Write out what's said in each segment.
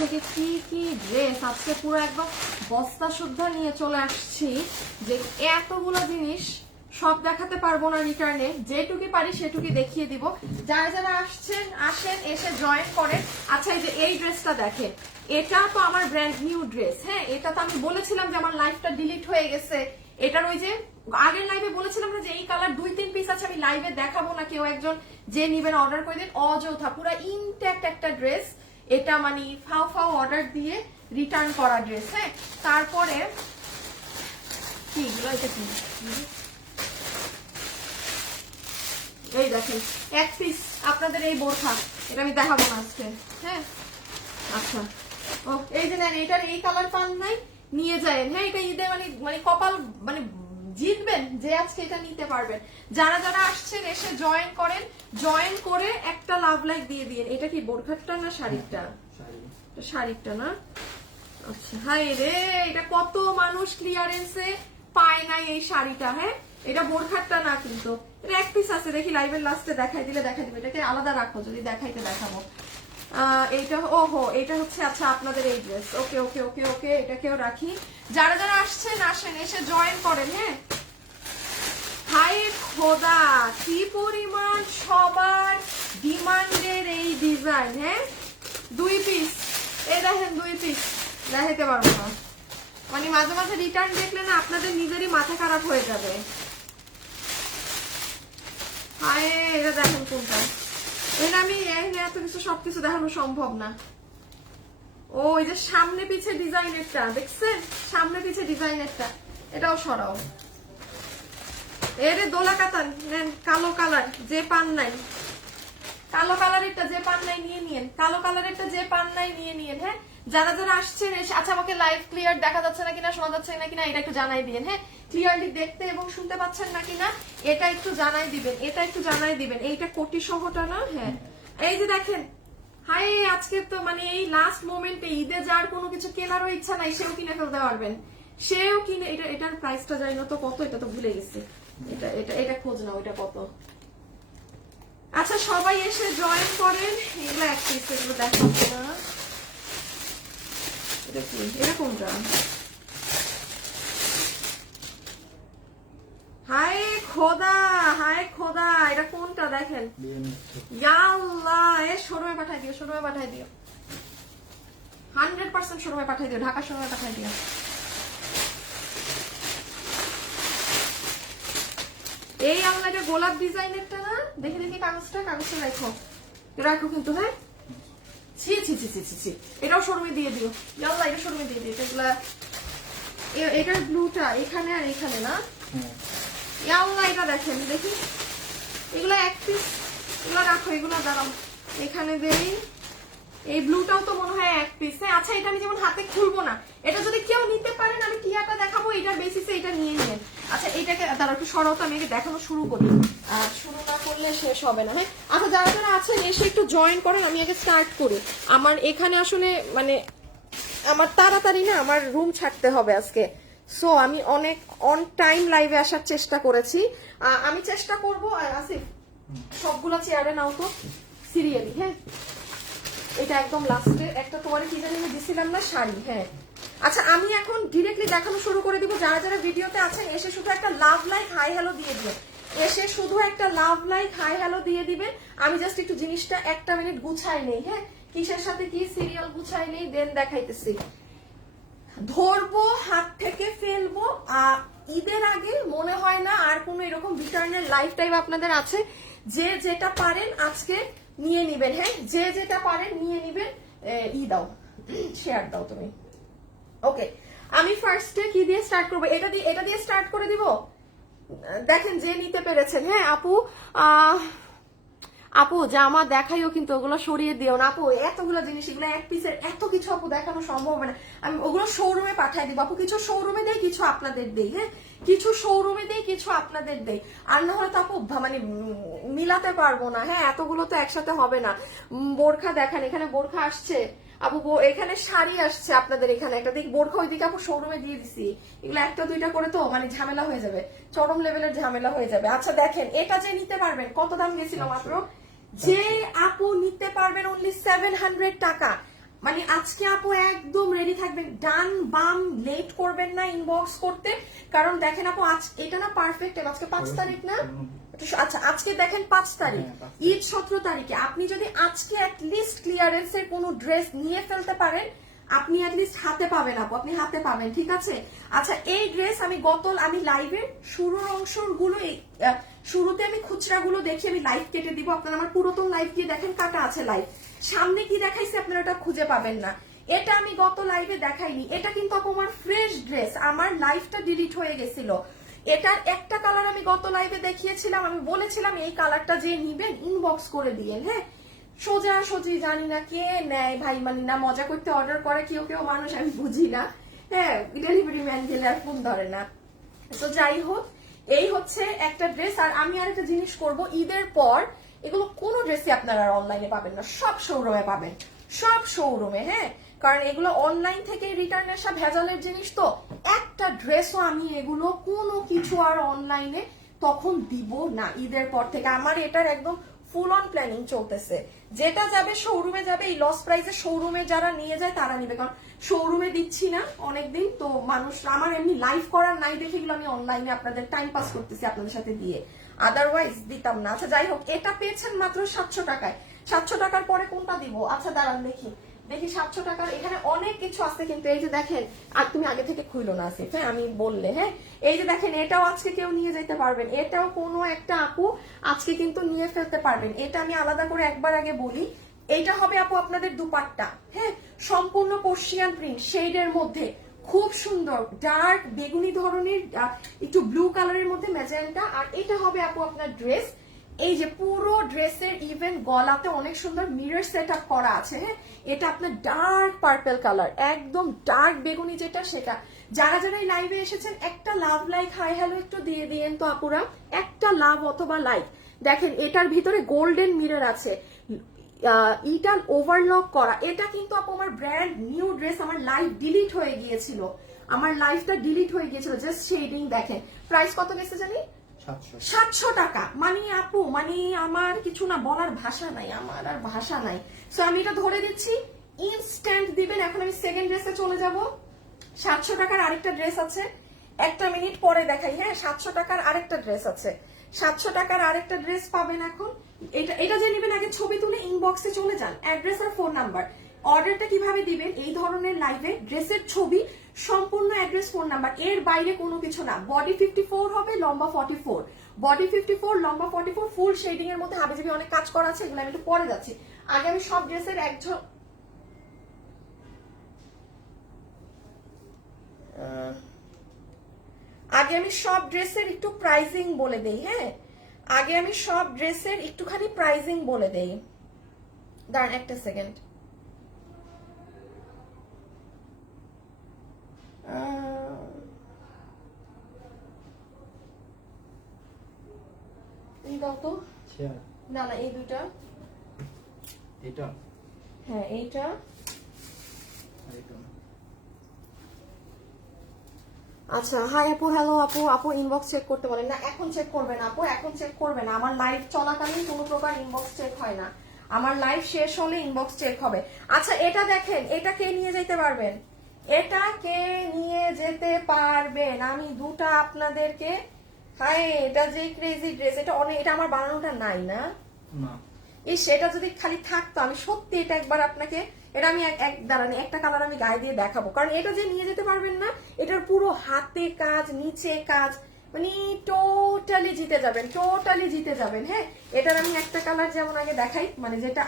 থেকে কি কি ড্রেস আজকে পুরো একদম বস্তা শুদ্ধ নিয়ে চলে আসছি, যে এতগুলো জিনিস সব দেখাতে পারবো না রিটার্নে, যেটুকু পারি সেটুকু দেখিয়ে দিব। যারা যারা আসেন এসে জয়েন করেন। আচ্ছা এই যে এই ড্রেসটা দেখেন, এটা তো আমার ব্র্যান্ড নিউ ড্রেস। হ্যাঁ, এটা তো আমি বলেছিলাম যে আমার লাইফটা ডিলিট হয়ে গেছে। এটার ওই যে আগের লাইভে বলেছিলাম না যে এই কালার 2-3 পিস আছে, আমি লাইভে দেখাবো না, কেউ একজন যে নিবেন অর্ডার করে দিন। অযথা পুরো ইনট্যাক্ট একটা ড্রেস, এটা মানে ফাও অর্ডার দিয়ে রিটার্ন করা ড্রেস। হ্যাঁ, তারপরে কি এগুলো, এটা কি এই দেখেন এক পিস আপনাদের এই বোরখা, এটা আমি দেখাবো না আজকে। হ্যাঁ, আচ্ছা ও এই যে নেন, এটার এই কালার পান নাই, নিয়ে যায়। হ্যাঁ, এটা ঈদে মানে কপাল মানে জিতবেন যে আজকে এটা নিতে পারবেন। যারা যারা আসছেন এসে জয়েন করেন, জয়েন করে একটা লাভ লাইক দিয়ে দিন। এটা কি বোরখাটা না শাড়িটা? শাড়িটা না? আচ্ছা, হাই রে, এটা কত মানুষ ক্লিয়ারেন্সে পায় নাই এই শাড়িটা। হ্যাঁ, এটা বোরখাটা না, কিন্তু এটা এক পিস আছে। দেখি লাইভের লাস্টে দেখাই দিলে দেখাই দিবে, এটাকে আলাদা রাখো, যদি দেখাইতে দেখাবো। এইটা ওহো, এটা হচ্ছে আচ্ছা আপনাদের এই ড্রেস। ওকে ওকে ওকে ওকে, এটাকেও রাখি। যারা যারা আসছেন আসেন, এসে জয়েন করেন। হ্যাঁ, হাই খোদা, কি পরিমাণ সবার ডিমান্ডের এই ডিজাইন। হ্যাঁ, 2 পিস, এই দেখেন 2 পিস, দেখাইতে পারবো না, মানে মাঝে মাঝে রিটার্ন দেখলে না আপনাদের নিজেরই মাথা খারাপ হয়ে যাবে। হায়, এটা দেখেন কোনটা, এটা আমি এত কিছু সবকিছু দেখানো সম্ভব না। ও এই যে সামনে পিছে ডিজাইনেরটা দেখছেন, সামনে পিছে ডিজাইনেরটা, এটাও সরাও। এর দোলা কাতান নেন, কালো কালার যে পান নাই, কালো কালারেরটা যে পান নাই নিয়ে নিয়েন, কালো কালারেরটা যে পান নাই নিয়ে নিয়েন। হ্যাঁ, যারা যারা আসছেন আচ্ছা আমাকে লাইভ ক্লিয়ার দেখা যাচ্ছে না কিনা, শোনা যাচ্ছে না কিনা, এটা একটু জানাই দিবেন। হ্যাঁ, ক্লিয়ারলি দেখতে এবং শুনতে পাচ্ছেন না কিনা এটা একটু জানাই দিবেন, এটা একটু জানাই দিবেন। এইটা কোটি সহটা না? হ্যাঁ, এই যে দেখেন, হাই আজকে তো মানে এই লাস্ট মোমেন্টে ঈদে যার কোনো কিছু কেনারও ইচ্ছা নাই, সেও কিনে ফেলতে পারবেন, সেও কিনে। এটার প্রাইসটা জানি না তো কত, এটা তো ভুলে গেছি। এটা এটা এটা খোঁজ নাও, এটা কত। আচ্ছা সবাই এসে জয়েন করেন। এগুলো এক পিস, এগুলো দেখাবো না। এটা কি, এটা কোনটা? হায় খোদা, হায় খোদা, এটা কোনটা দেখেন। আল্লাহ, এ শোরুমে পাঠাই দিও, শোরুমে পাঠাই দিও, 100% শোরুমে পাঠাই দিও, ঢাকা শোরুমে পাঠাই দিও। এই আল্লাহ, এটা গোলাপ ডিজাইনেরটা না? দেখি দেখি কাগজটা, কাগজটা রাখো, রাখো কিন্তু। হ্যাঁ, ছি ছি ছি ছি ছি, এটাও শোরুমে দিয়ে দিও। আল্লাহ, এটা শোরুমে দিয়ে দিও। এগুলা এটার ব্লুটা এখানে আর এখানে না? আল্লাহ, এটা দেখেন দেখি, এগুলো এক পিস, এগুলো রাখো, এগুলো দাঁড়াও, এখানে দেই। এই ব্লুটাও তো মনে হয় এক পিস। হ্যাঁ, আচ্ছা এটা আমি যেমন হাতে খুলবো না, এটা যদি কেউ নিতে পারেন আমি টিয়াটা দেখাবো, এটার বেসিসে এটা নিয়ে নিন। আচ্ছা এটাকে দাঁড়াও একটু সরাও তো, আমি একে দেখানো শুরু করি, আর শুরু না করলে শেষ হবে না। হ্যাঁ, আচ্ছা যারা যারা আছেন এসে একটু জয়েন করেন, আমি আগে স্টার্ট করি। আমার এখানে আসলে মানে আমার তাড়াতাড়ি না আমার রুম ছাড়তে হবে আজকে, সো আমি অনেক অন টাইম লাইভে আসার চেষ্টা করেছি। আমি চেষ্টা করবো। আসিফ সবগুলা চেয়ারে নাও তো সিরিয়ালি। হ্যাঁ, এটা একদম লাস্টে একটা তোমার কি জানি আমি দিছিলাম না, শাড়ি। হ্যাঁ, আচ্ছা আমি এখন ডিরেক্টলি দেখানো শুরু করে দিব। যারা যারা ভিডিওতে আছেন এসে শুধু একটা লাভ লাইক হাই হ্যালো দিয়ে দিবেন, এসে শুধু একটা লাভ লাইক হাই হ্যালো দিয়ে দিবেন। আমি জাস্ট একটু জিনিসটা 1 মিনিট গুছাই নেই। হ্যাঁ, কিসের সাথে কি সিরিয়াল গুছাই নেই, দেন দেখাইতেছি। ধরবো হাত থেকে ফেলবো। ঈদের আগে মনে হয় না আর কোনো এরকম রিটার্নের লাইফ টাইম আপনাদের আছে। যে যেটা পারেন আজকে নিয়ে নিবেন। হ্যাঁ, যে যেটা পারেন নিয়ে নিবেন। দাও, শেয়ার দাও তুমি। ওকে, আমি ফার্স্টে কি দিয়ে স্টার্ট করবো? এটা দিয়ে স্টার্ট করে দিব। দেখেন যে নিতে পেরেছেন। হ্যাঁ আপু, আপু জামা দেখাইও কিন্তু ওগুলো সরিয়ে দিও না আপু, এতগুলো জিনিস, এগুলো এক পিসের এত কিছু আপু দেখানো সম্ভব হবে না। আমি ওগুলো শোরুমে পাঠাই দিব আপু, কিছু শোরুমে দেই, কিছু আপনাদের দেই। হ্যাঁ, কিছু শোরুমে দেই, কিছু আপনাদের দেই, আর না হলে তো আপু মানে মিলাতে পারবো না। হ্যাঁ, এতগুলো তো একসাথে হবে না। বোরখা দেখান, এখানে বোরখা আসছে আপু, এখানে শাড়ি আসছে আপনাদের, এখানে একটা দিক বোরখা, ওইদিকে আপু শোরুমে দিয়ে দিছি। এগুলো একটা দুইটা করে তো মানে ঝামেলা হয়ে যাবে, চরম লেভেলের ঝামেলা হয়ে যাবে। আচ্ছা দেখেন, এটা যে নিতে পারবেন, কত দাম গেছিল মাত্র, যে আপু নিতে পারবেন অনলি 700 টাকা। মানে আজকে আপু একদম রেডি থাকবেন, ডান বাম লেট করবেন না ইনবক্স করতে, কারণ দেখেন আপু আজ এটা না পারফেক্ট, আজকে 5 তারিখ না, আচ্ছা আজকে দেখেন 5 তারিখ, ঈদ 17 তারিখে আপনি যদি আজকে অ্যাটলিস্ট ক্লিয়ারেন্সের কোনো ড্রেস নিয়ে ফেলতে পারেন, আপনি অ্যাটলিস্ট হাতে পাবেন আপু, আপনি হাতে পাবেন, ঠিক আছে? আচ্ছা এই ড্রেস আমি লাইভের শুরুর অংশগুলো শুরুতে আমি খুচরা গুলো দেখি, আমি লাইভ কেটে দিব, আপনারা আমার পুরাতন লাইভ গিয়ে দেখেন কাটা আছে লাইভ, সামনে কি দেখাইছে আপনারা ওটা খুঁজে পাবেন না, এটা আমি গত লাইভে দেখাইনি, এটা কিন্তু আপু আমার ফ্রেশ ড্রেস, আমার লাইভটা ডিলিট হয়ে গেছিল, এটার একটা কালার আমি গত লাইভে দেখিয়েছিলাম, আমি বলেছিলাম এই কালারটা যে নিবেন ইনবক্স করে দিয়েন, হ্যাঁ সোজা সোজি, জানি না কে নেয় ভাই, মানে না মজা করতে অর্ডার করে কেউ কেউ মানুষ, আমি বুঝি না, হ্যাঁ ডেলিভারি ম্যান গেলে আর ফোন ধরে না। তো যাই হোক এই হচ্ছে একটা ড্রেস, আর আমি আর একটা জিনিস করব, ঈদের পর এগুলো কোনো ড্রেসই আপনারা অনলাইনে পাবেন না, সব শোরুমে পাবেন, সব শোরুমে, হ্যাঁ কারণ এগুলো অনলাইন থেকে রিটার্ন আসা ভেজালের জিনিস, তো একটা ড্রেসও আমি এগুলো কোনো কিছু আর অনলাইনে তখন দিব না ঈদের পর থেকে, আমার এটার একদম ফুল অন প্ল্যানিং চলতেছে, যেটা যাবে শোরুমে যাবে, এই লস প্রাইসে শোরুমে যারা নিয়ে যায় তারা নিবে, কারণ শোরুমে দিচ্ছি না অনেকদিন, তো মানুষ আমার এমনি লাইভ করার নাই দেখে এগুলো আমি অনলাইনে আপনাদের টাইম পাস করতেছি আপনাদের সাথে দিয়ে, আদারওয়াইজ দিতাম না। আচ্ছা যাই হোক এটা পেয়েছেন মাত্র 700 টাকায়, 700 টাকার পরে কোনটা দিব, আচ্ছা দাঁড়ান দেখি 700 টাকার এখানে অনেক কিছু আছে, কিন্তু এই যে দেখেন, আর তুমি আগে থেকে খুইলো না আসিফ, হ্যাঁ আমি বললে, হ্যাঁ এই যে দেখেন এটাও আজকে কেউ নিয়ে যেতে পারবেন, এটাও কোনো একটা আপু আজকে কিন্তু নিয়ে ফেলতে পারবেন, এটা আমি আলাদা করে একবার আগে বলি, এটা হবে আপু আপনাদের দুপাট্টা, হ্যাঁ সম্পূর্ণ পার্সিয়ান প্রিন্ট শেডের মধ্যে, খুব সুন্দর ডার্ক বেগুনি ধরনের একটু ব্লু কালারের মধ্যে ম্যাজেন্টা, আর এটা হবে আপু আপনার ড্রেস, এই যে পুরো ড্রেসের ইভেন গলাতে অনেক সুন্দর মিরর সেট আপ করা আছে, হ্যাঁ এটা আপনার ডার্ক পার্পল কালার, একদম ডার্ক বেগুনি যেটা সেটা, যারা যারা এই লাইভে এসেছেন একটা লাভ লাইক হাই হ্যালো একটু দিয়ে দিয়েন তো আপুরা, একটা লাভ অথবা লাইক, দেখেন এটার ভিতরে গোল্ডেন মিরর আছে, ইটাল ওভারলক করা, এটা কিন্তু আপু আমার ব্র্যান্ড নিউ ড্রেস, আমার লাইভ ডিলিট হয়ে গিয়েছিল, আমার লাইফটা ডিলিট হয়ে গিয়েছিল, জাস্ট শেডিং দেখেন, প্রাইস কত গেছে জানি 700 টাকা, মানে আপু মানে আমার কিছু না বলার ভাষা নাই, আমার আর ভাষা নাই, সো আমি এটা ধরে দিচ্ছি ইনস্ট্যান্ট দিবেন। এখন আমি সেকেন্ড ড্রেসে চলে যাব, 700 টাকার আরেকটা ড্রেস আছে, একটা মিনিট পরে দেখাই, হ্যাঁ 700 টাকার আরেকটা ড্রেস আছে, 700 টাকার আরেকটা ড্রেস পাবেন, এখন এটা যে নেবেন আগে ছবি তুলে ইনবক্সে চলে যান, অ্যাড্রেস আর ফোন নাম্বার, অর্ডারটা কিভাবে দিবেন এই ধরনের লাইভে, ড্রেসের ছবি সম্পূর্ণ অ্যাড্রেস ফোন নাম্বার, এর বাইরে কোনো কিছু না, বডি 54 হবে লম্বা 44, বডি 54 লম্বা 44, ফুল শেডিং এর মধ্যে হাবিজাবি অনেক কাজ করা আছে, এগুলো আমি একটু পরে যাচ্ছি, আগে আমি সব ড্রেসের আগে আমি সব ড্রেসের একটু প্রাইজিং বলে দেই, হ্যাঁ আগে আমি সব ড্রেসের একটুখানি প্রাইজিং বলে দেই, দাঁড়ান একটা সেকেন্ড, দাও তো, না না এই দুইটা, এটা হ্যাঁ এইটা, আচ্ছা হাই আপু, হ্যালো আপু, আপু ইনবক্স চেক করতে বলেন না, এখন চেক করবেন আপু, এখন চেক করবে না, আমার লাইভ চলাকালীন কোনো প্রকার ইনবক্স চেক হয় না, আমার লাইভ শেষ হলে ইনবক্স চেক হবে। আচ্ছা এটা দেখেন, এটা কে নিয়ে যেতে পারবেন, এটা কে নিয়ে যেতে পারবেন, আমি দুটা আপনাদেরকে, হাই এটা যে ক্রেজি ড্রেস, এটা অনেক, এটা আমার বানানোটা নাই না, ইস এটা যদি খালি থাকতো, আমি সত্যি এটা একবার আপনাকে, এটা আমি দাঁড়ান একটা কালার আমি গায়ে দিয়ে দেখাবো, কারণ এটা যে নিয়ে যেতে পারবেন না, এটার পুরো হাতে কাজ নিচে কাজ, মানে টোটালি জিতে যাবেন, টোটালি জিতে যাবেন, হ্যাঁ এটার আমি একটা কালার যেমন আগে দেখাই, মানে যেটা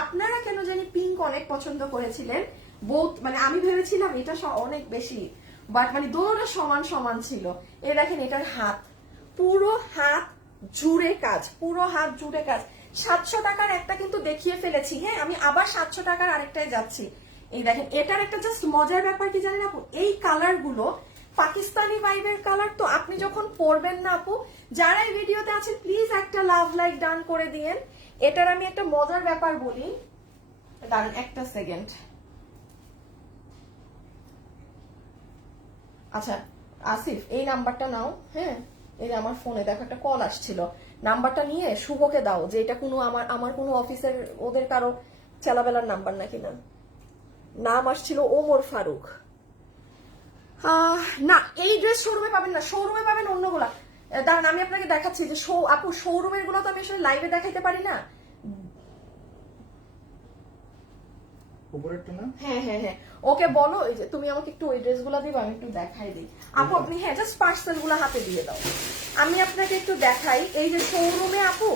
আপনারা কেন জানি পিঙ্ক অনেক পছন্দ করেছিলেন, বহুত মানে আমি ভেবেছিলাম এটা অনেক বেশি, বাট মানে দোনোটা সমান সমান ছিল, এ দেখেন এটার হাত, পুরো হাত জুড়ে কাজ, পুরো হাত জুড়ে কাজ, 700 টাকার একটা কিন্তু দেখিয়ে ফেলেছি, হ্যাঁ আমি আবার 700 টাকার আরেকটায় যাচ্ছি, এই দেখেন এটার একটা জাস্ট মজার ব্যাপার কি জানেন আপু, এই কালার গুলো পাকিস্তানি ভাইবের কালার, তো আপনি যখন পরবেন না আপু, যারা এই ভিডিওতে আছেন প্লিজ একটা লাভ লাইক ডান করে দিয়েন, এটার আমি একটা মজার ব্যাপার বলি, দাঁড়ান একটা সেকেন্ড, আচ্ছা আসিফ এই নাম্বারটা নাও, হ্যাঁ এই আমার ফোনে দেখো একটা কল আসছিল, নাম্বারটা নিয়ে শুভকে দাও, যে এটা কোনো আমার কোনো অফিসের ওদের কারো চেলাবেলার নাম্বার নাকি না, নাম আসছিল ওমর ফারুক। না এই ড্রেস শোরুমে পাবেন না, শোরুমে পাবেন অন্যগুলা। দাঁড়ান আমি আপনাকে দেখাচ্ছি যে আপু শোরুমের গুলো তো আমি আসলে লাইভে দেখাইতে পারি না। উপরেরটা না? হ্যাঁ হ্যাঁ হ্যাঁ, ওকে বলো এই যে তুমি আমাকে একটু ওই ড্রেসগুলো দিবা, আমি একটু দেখাই দিই। আপু আপনি হ্যাঁ জাস্ট পার্সেল গুলো হাতে দিয়ে দাও, আমি আপনাকে একটু দেখাই। এই যে শোরুমে আপু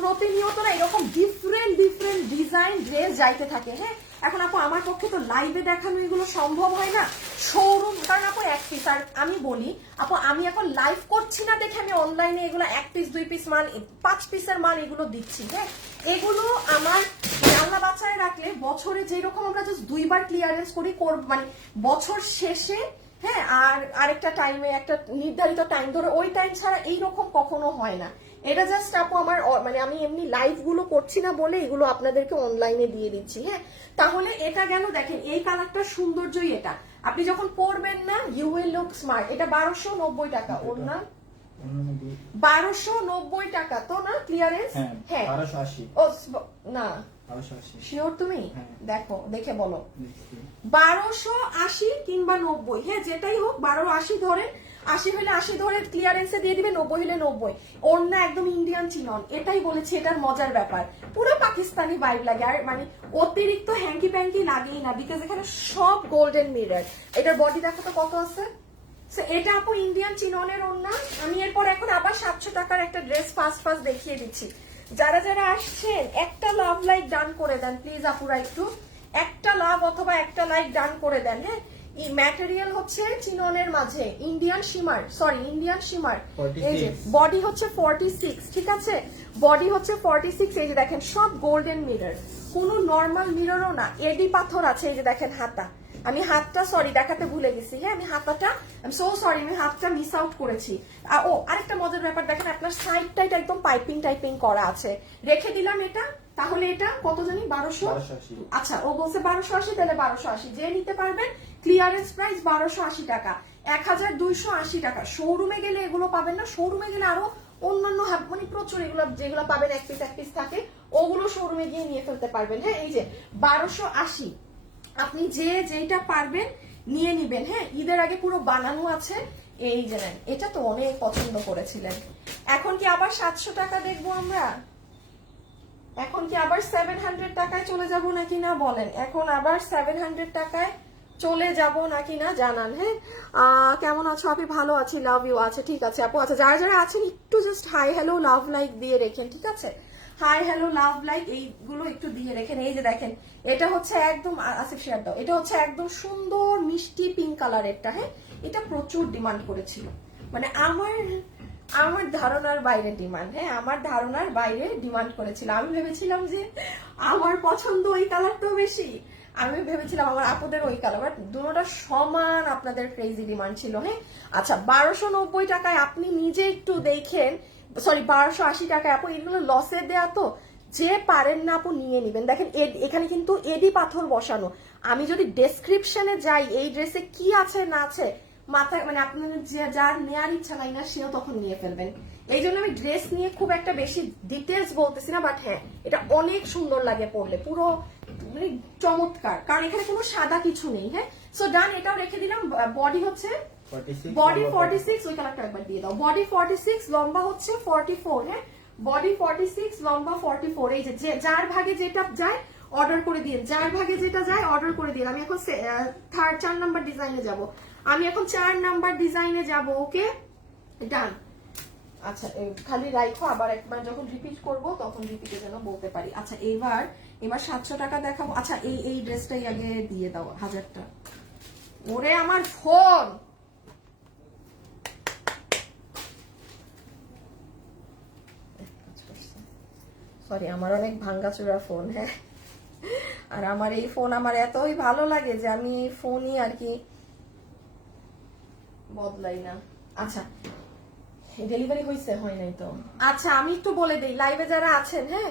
প্রতিনিয়ত না এরকম ডিফারেন্ট ডিফারেন্ট ডিজাইন ড্রেস যাইতে থাকে। হ্যাঁ এখন আপু আমার পক্ষে তো লাইভে দেখানো এগুলো সম্ভব হয় না, শোরুম কারণ আপু এক পিস। আর আমি বলি আপু আমি এখন লাইভ করছি না দেখে আমি অনলাইনে এগুলো 1 পিস 2 পিস মাল 5 পিসের মাল এগুলো দিচ্ছি। হ্যাঁ এগুলো আমার আল্লাহ বাঁচায় রাখলে বছরে যেরকম আমরা জাস্ট 2 বার ক্লিয়ারেন্স করি মানে বছর শেষে, হ্যাঁ আর আরেকটা টাইমে একটা নির্ধারিত টাইম ধরে, ওই টাইম ছাড়া এইরকম কখনো হয় না। এটা জাস্ট আপু আমার মানে আমি এমনি লাইভ গুলো করছি না বলে এগুলো আপনাদেরকে অনলাইনে দিয়ে দিচ্ছি। হ্যাঁ তাহলে এটা গেল, দেখেন এই কালারটা সৌন্দর্যই এটা, আপনি যখন পরবেন না ইউ উইল লুক স্মার্ট। এটা 1290 টাকা, ওর না 1290 টাকা তো না ক্লিয়ারেন্স? হ্যাঁ 1280। ও না 1280 শিওর তুমি? হ্যাঁ। দেখো দেখে বলো 1280 কিংবা 90, হ্যাঁ যেটাই হোক 1280 ধরে, 80 হলে 80 ধরে ক্লিয়ারেন্সে দিয়ে দিবে, 90 হলে 90। ওর না একদম ইন্ডিয়ান চিনন, এটাই বলেছি এটার মজার ব্যাপার, পুরো পাকিস্তানি ভাইব লাগে। আর মানে অতিরিক্ত হ্যাঙ্কি প্যাঙ্কি লাগেই না, বিকজ এখানে সব গোল্ডেন মিরর। এটার বডি দেখো তো কত আছে। এটা আপু ইন্ডিয়ান চিননের ওড়না। আমি এরপর এখন আবার 700 টাকার একটা ড্রেস ফার্স্ট ফার্স্ট দেখিয়ে দিচ্ছি। যারা যারা আসছেন একটা লাভ লাইক ডান করে দেন প্লিজ আপুরা, একটু একটা লাভ অথবা একটা লাইক ডান করে দেন। হ্যাঁ এই ম্যাটেরিয়াল হচ্ছে চিননের মাঝে Indian shimmer, sorry Indian shimmer. এই যে বডি হচ্ছে 46, ঠিক আছে বডি হচ্ছে 46। এই যে দেখেন সব গোল্ডেন মিরর, কোনো নর্মাল মিররও না, এডি পাথর আছে। এই যে দেখেন হাতা, আমি হাতটা সরি দেখাতে ভুলে গেছি। হ্যাঁ আমি হাতটা সো সরি, আমি হাতটা মিস আউট করেছি। ও আরেকটা মজার ব্যাপার দেখেন, আপনার সাইডটা এটা একদম পাইপিং টাইপিং করা আছে, রেখে দিলাম এটা। তাহলে এটা কত জানি 1280। আচ্ছা ও বলছে 1280, তাহলে 1280 যে নিতে পারবেন। ক্লিয়ারেন্স প্রাইস 1280 টাকা, 1280 টাকা। শোরুমে গেলে এগুলো পাবেন না, শোরুমে গেলে আরো অন্যান্য মানে প্রচুর এগুলো যেগুলো পাবেন এক পিস থাকে, ওগুলো শোরুমে গিয়ে নিয়ে ফেলতে পারবেন। হ্যাঁ এই যে 1280, আপনি যেইটা পারবেন নিয়ে নিবেন। হ্যাঁ ঈদের আগে পুরো বানানো আছে। এই যে নেন, এটা তো অনেক পছন্দ করেছিলেন। এখন কি আবার 700 টাকা দেখবো আমরা? এখন কি আবার 700 টাকায় চলে যাব নাকি না বলেন? এখন আবার 700 টাকায় চলে যাব নাকি না জানান। হ্যাঁ কেমন আছো আপনি? ভালো আছি, লাভ ইউ। আচ্ছা ঠিক আছে আপু, আচ্ছা যারা যারা আছেন একটু just hi hello love like দিয়ে রেখেন, ঠিক আছে হাই হ্যালো লাভ লাইক এইগুলো একটু দিয়ে রেখেন। এই যে দেখেন এটা হচ্ছে একদম আসিফ শেয়ার দাও, এটা হচ্ছে একদম সুন্দর মিষ্টি পিঙ্ক কালারেরটা। হ্যাঁ এটা প্রচুর ডিমান্ড করেছিল, মানে আমার ধারণার বাইরে ডিমান্ড। হ্যাঁ আমার ধারণার বাইরে ডিমান্ড করেছিল। আমি ভেবেছিলাম যে আমার পছন্দ ওই কালারটাও বেশি, আমি ভেবেছিলাম আমার আপুদের ওই কালার, বাট দুটোটা সমান আপনাদের ক্রেজি ডিমান্ড ছিল। হ্যাঁ আচ্ছা 1290 টাকায় আপনি নিজে একটু দেখেন, সরি 1280 টাকায় আপু এগুলো লসে দেয়া তো, যে পারেন না আপু নিয়ে নিবেন। দেখেন এখানে কিন্তু এডি পাথর বসানো। আমি যদি ডেসক্রিপশনে যাই এই ড্রেসে কি আছে না আছে মাথায়, মানে আপনার যার নেয়ার ইচ্ছা নাই না সেও তখন নিয়ে ফেলবেন। এই জন্য আমি ড্রেস নিয়ে খুব একটা বেশি ডিটেলস বলতেছি না, বাট হ্যাঁ এটা অনেক সুন্দর লাগে পরলে, পুরো মানে চমৎকার, কারণ এখানে কোনো সাদা কিছু নেই। হ্যাঁ সো ডান, এটাও রেখে দিলাম। বডি হচ্ছে বডি 46, ওই কালারটা একবার দিয়ে দাও। বডি 46, লম্বা হচ্ছে 44। হ্যাঁ বডি 46, লম্বা 44। এই যে যার ভাগে যেটা যায় অর্ডার করে দিন, যার ভাগে যেটা যায় অর্ডার করে দিন। আমি এখন 4 নাম্বার ডিজাইনে যাব, আমি এখন 4 নাম্বার ডিজাইনে যাব। ওকে ডান। আচ্ছা খালি রাখো, আবার একবার যখন রিপিট করব তখন রিপিটে যেন বলতে পারি। আচ্ছা এবার 700 টাকা দেখাবো। আচ্ছা এই ড্রেসটাই আগে দিয়ে দাও 1000টা। ওরে আমার ফোন, সরি আমার অনেক ভাঙ্গাচোরা ফোন। হ্যাঁ আর আমার এই ফোন আমার এতই ভালো লাগে যে আমি এই ফোনই আর কি বদলাই না। আচ্ছা ডেলিভারি হয়েছে? হয় নাই তো। আচ্ছা আমি একটু বলে দিই লাইভে যারা আছেন। হ্যাঁ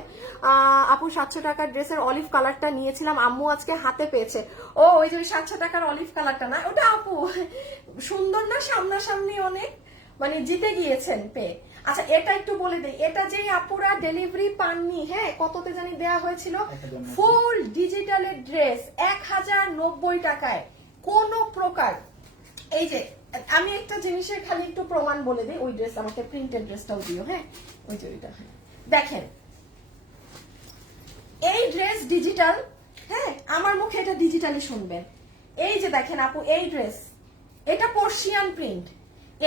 আপু 700 টাকার ড্রেসের অলিভ কালারটা নিয়েছিলাম, আম্মু আজকে হাতে পেয়েছে। ও ওই যে 700 টাকার অলিভ কালারটা না, ওটা আপু সুন্দর না, সামনাসামনি অনেক। মানে জিতে গিয়েছেন পেয়ে। আচ্ছা এটা একটু বলে দেই, এটা যে আপুরা ডেলিভারি পাননি, হ্যাঁ কততে জানি দেয়া হয়েছিল, ফুল ডিজিটালের ড্রেস 1090 টাকায়, কোনো প্রকার। এই যে আমি একটা জিনিসের খালি একটু প্রমাণ বলে দিই, ওই ড্রেস আমাকে প্রিন্টেড ড্রেসটাও দিও, হ্যাঁ ওই যে ওইটা, হ্যাঁ দেখেন এই ড্রেস ডিজিটাল, হ্যাঁ আমার মুখে এটা ডিজিটালি শুনবেন। এই যে দেখেন আপু এই ড্রেস, এটা পার্সিয়ান প্রিন্ট,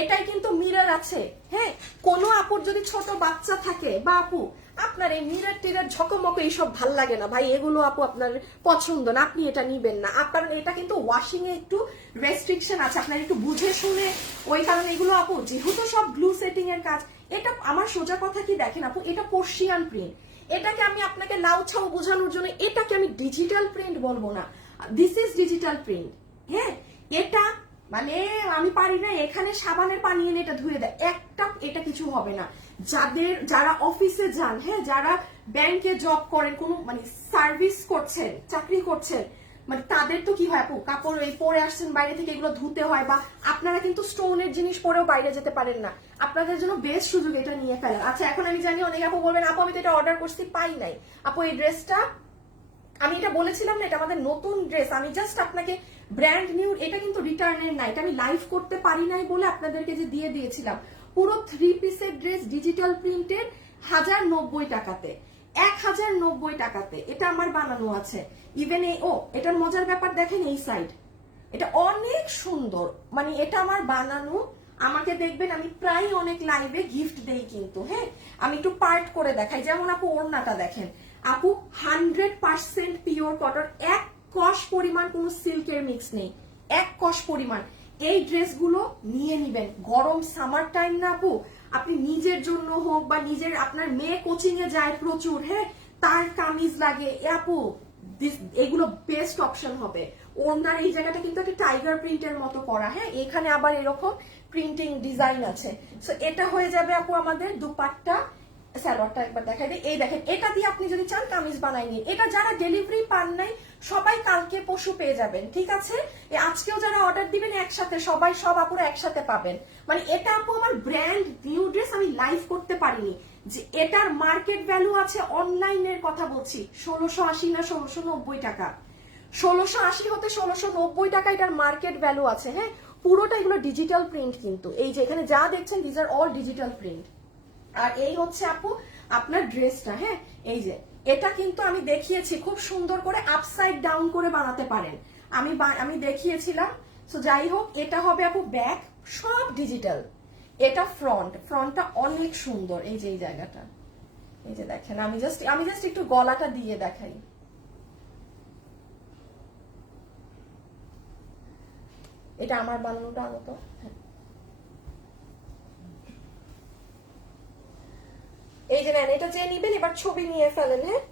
এটাই কিন্তু মিরর আছে, হ্যাঁ কোনো আপুর যদি ছোট বাচ্চা থাকে বা আপু আপনার এই মিরর টিরর ঝকমক এইসব ভাল লাগে না ভাই, এগুলো আপু আপনার পছন্দ না, আপনি এটা নিবেন না, আপনার এটা কিন্তু ওয়াশিং এ একটু রেস্ট্রিকশন আছে, আপনার একটু বুঝে শুনে, ওই কারণে এগুলো আপু যেহেতু সব গ্লু সেটিং এর কাজ, এটা আমার সোজা কথা কি দেখেন আপু, এটা পার্সিয়ান প্রিন্ট, এটাকে আমি আপনাকে লাউ ছাউ বোঝানোর জন্য এটাকে আমি ডিজিটাল প্রিন্ট বলবো না, দিস ইজ ডিজিটাল প্রিন্ট, হ্যাঁ এটা মানে আমি পারি না এখানে সাবানের পানি এনে এটা ধুয়ে দেয় একটা, এটা কিছু হবে না। যারা অফিসে যান, হ্যাঁ যারা ব্যাংকে জব করেন, কোন মানে সার্ভিস করছেন, চাকরি করছেন, মানে তাদের তো কি হয় আপু, কাপড় এই পরে আসছেন বাইরে থেকে, এগুলো ধুতে হয়, বা আপনারা কিন্তু স্টোনের জিনিস পরেও বাইরে যেতে পারেন না, আপনাদের জন্য বেস্ট সুযোগ এটা নিয়ে ফেলেন। আচ্ছা এখন আমি জানি অনেক আপু বলবেন আপু আমি তো এটা অর্ডার করছি পাই নাই, আপু এই ড্রেসটা আমি এটা বলেছিলাম না, এটা আমাদের নতুন ড্রেস, আমি জাস্ট আপনাকে ব্র্যান্ড নিউ, এটা কিন্তু রিটার্নের না, এটা আমি লাইভ করতে পারি নাই বলে আপনাদেরকে যে দিয়ে দিয়েছিলাম, পুরো 3 পিসের ড্রেস ডিজিটাল প্রিন্টের 1090 টাকাতে, 1090 টাকাতে এটা আমার বানানো আছে। ইভেন এই এটার মজার ব্যাপার দেখেন, এই সাইড এটা অনেক সুন্দর, মানে এটা আমার বানানো, আমাকে দেখবেন আমি প্রায় অনেক লাইভে গিফট দেই কিন্তু, হ্যাঁ আমি একটু পার্ট করে দেখাই, যেমন আপু ওড়নাটা দেখেন আপু 100% পিওর কটন, এক কষ পরিমাণ কোনো সিল্কের মিক্স নেই, এক কষ পরিমাণ। এই ড্রেসগুলো নিয়ে নিবেন, গরম সামার টাইম না আপু, আপনি নিজের জন্য হোক বা নিজের, আপনার মেয়ে কোচিং এ যায় প্রচুর, হ্যাঁ তার কামিজ লাগে, আপু এগুলো বেস্ট অপশন হবে। ওনার এই জায়গাটা কিন্তু একটা টাইগার প্রিন্টের মতো করা, হ্যাঁ এখানে আবার এরকম প্রিন্টিং ডিজাইন আছে, সো এটা হয়ে যাবে আপু আমাদের দুপাট্টা। সালোয়ারটা একবার দেখাই দিই, এই দেখেন এটা দিয়ে আপনি যদি চান কামিজ বানাই নিন, এটা যারা ডেলিভারি পান নাই সবাই কালকে পরশু পেয়ে যাবেন, ঠিক আছে আজকেও যারা অর্ডার দিবেন একসাথে সবাই সব আপুরা একসাথে পাবেন। মানে এটা আপু আমার ব্র্যান্ড নিউ ড্রেস, আমি লাইভ করতে পারিনি, যে এটার মার্কেট ভ্যালু আছে, অনলাইনের কথা বলছি 1680 না 1690 টাকা, 1680 হতে 1690 টাকা এটার মার্কেট ভ্যালু আছে, হ্যাঁ পুরোটা এগুলো ডিজিটাল প্রিন্ট কিন্তু, এই যে এখানে যা দেখছেন these are all digital print. আর এই হচ্ছে আপু আপনার ড্রেসটা, হ্যাঁ এই যে এটা কিন্তু আমি দেখিয়েছি খুব সুন্দর করে আপসাইড ডাউন করে বানাতে পারেন, আমি দেখিয়েছিলাম। সো যাই হোক এটা হবে আপু ব্যাক, সব ডিজিটাল, এটা ফ্রন্টটা অনেক সুন্দর, এই যে এই জায়গাটা, এই যে দেখেন আমি জাস্ট একটু গলাটা দিয়ে দেখাই, এটা আমার বানানোটা আনো তো, হ্যাঁ এই যে নেন, এটা যে নিবেন এবার ছবি নিয়ে ফেলেন, হ্যাঁ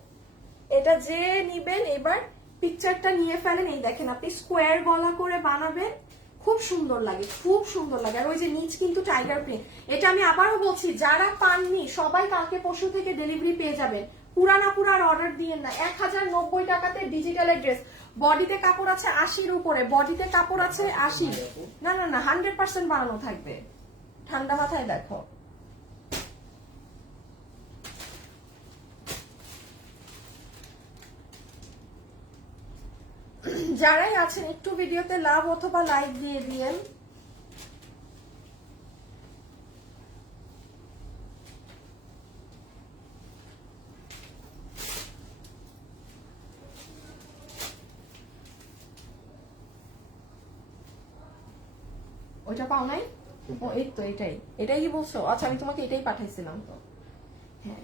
এটা যে নিবেন এবার পিকচারটা নিয়ে ফেলেন, এই দেখেন আপনি স্কোয়ার গলা করে বানাবেন, খুব সুন্দর লাগে, খুব সুন্দর লাগে। আর ওই যে নিচ কিন্তু টাইগার প্রিন্ট, এটা আমি আবারও বলছি যারা পাননি সবাই কালকে পরশু থেকে ডেলিভারি পেয়ে যাবেন, পুরানা আর অর্ডার দিয়েন না, 1090 টাকাতে ডিজিটালের ড্রেস, বডিতে কাপড় আছে 80-র উপরে, বডিতে কাপড় আছে 80, না 100% বানানো থাকবে, ঠান্ডা মাথায় দেখো। যারাই আছেন একটু ভিডিওতে লাভ অথবা লাইক দিয়ে দিয়েন। ওইটা পাও নাই? ও এই তো এটাই কি বলছো? আচ্ছা আমি তোমাকে এটাই পাঠাইছিলাম তো, হ্যাঁ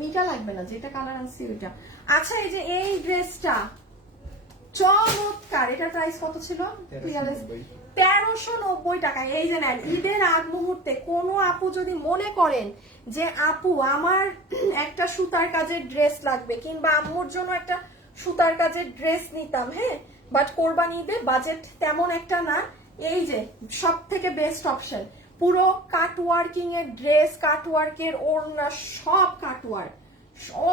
মিটা লাগবে না, যেটা কালার আনছি ওইটা। আচ্ছা এই যে এই ড্রেসটা চমৎকার, এটার প্রাইস কত ছিল? 1390 টাকা। এই যে নেন, ঈদের আগ মুহূর্তে কোনো আপু যদি মনে করেন যে আপু আমার একটা সুতার কাজের ড্রেস লাগবে, কিংবা আম্মুর জন্য একটা সুতার কাজের ড্রেস নিতাম, হ্যাঁ বাট কোরবানি ঈদে বাজেট তেমন একটা না, এই যে সব থেকে বেস্ট অপশন, পুরো কাটওয়ার্কিং এর ড্রেস, কাটওয়ার্কের ওড়না, সব কাটওয়ার্ক,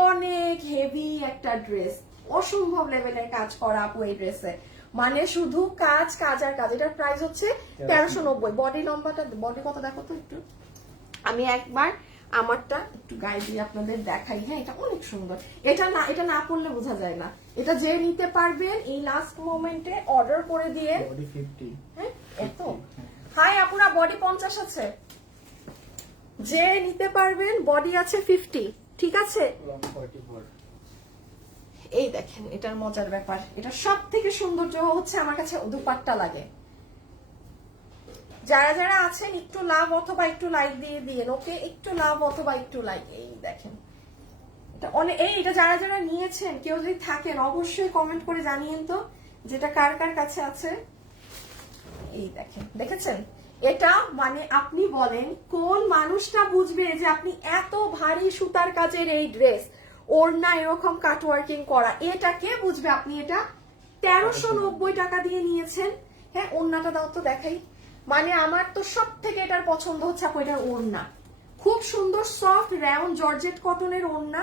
অনেক হেভি একটা ড্রেস, অসম্ভব লেভেলের কাজ করা আপু এই ড্রেসে, মানে শুধু কাজ কাজ আর কাজ। এটার প্রাইস হচ্ছে 1390। বডি লম্বাটা, বডি কত দেখো তো একটু, আমি একবার আমারটা একটু গায়ে দিয়ে আপনাদের দেখাই। হ্যাঁ, এটা অনেক সুন্দর। এটা না পড়লে বোঝা যায় না। এটা যে নিতে পারবেন এই লাস্ট মোমেন্টে অর্ডার করে দিয়ে। বডি 50। হ্যাঁ, এত হাই আপুরা, বডি 50 আছে, যে নিতে পারবেন বডি আছে 50, ঠিক আছে। লং 44। এই দেখেন, এটার মজার ব্যাপার, এটা সব থেকে সৌন্দর্য হচ্ছে আমার কাছে দুপাট্টা লাগে। যারা যারা আছেন একটু লাভ অথবা একটু লাইক দিয়ে দিয়েন, ওকে, একটু লাভ অথবা একটু লাইক। এই দেখেন, এটা অনেক, এটা যারা যারা নিয়েছেন কেউ যদি থাকেন অবশ্যই কমেন্ট করে জানিয়েন তো যেটা কার কার কাছে আছে। এই দেখেন, দেখেছেন? এটা মানে আপনি বলেন কোন মানুষটা বুঝবে যে আপনি এত ভারী সুতার কাজের এই ড্রেস, ওড়না এরকম কাটওয়ার্কিং করা, এটা কে বুঝবে? আপনি এটা 1390 টাকা দিয়ে নিয়েছেন। হ্যাঁ, ওড়নাটা দাও তো দেখাই। মানে আমার তো সব থেকে এটার পছন্দ হচ্ছে আপু এটার ওড়না, খুব সুন্দর সফট রাউন্ড জর্জেট কটনের ওড়না,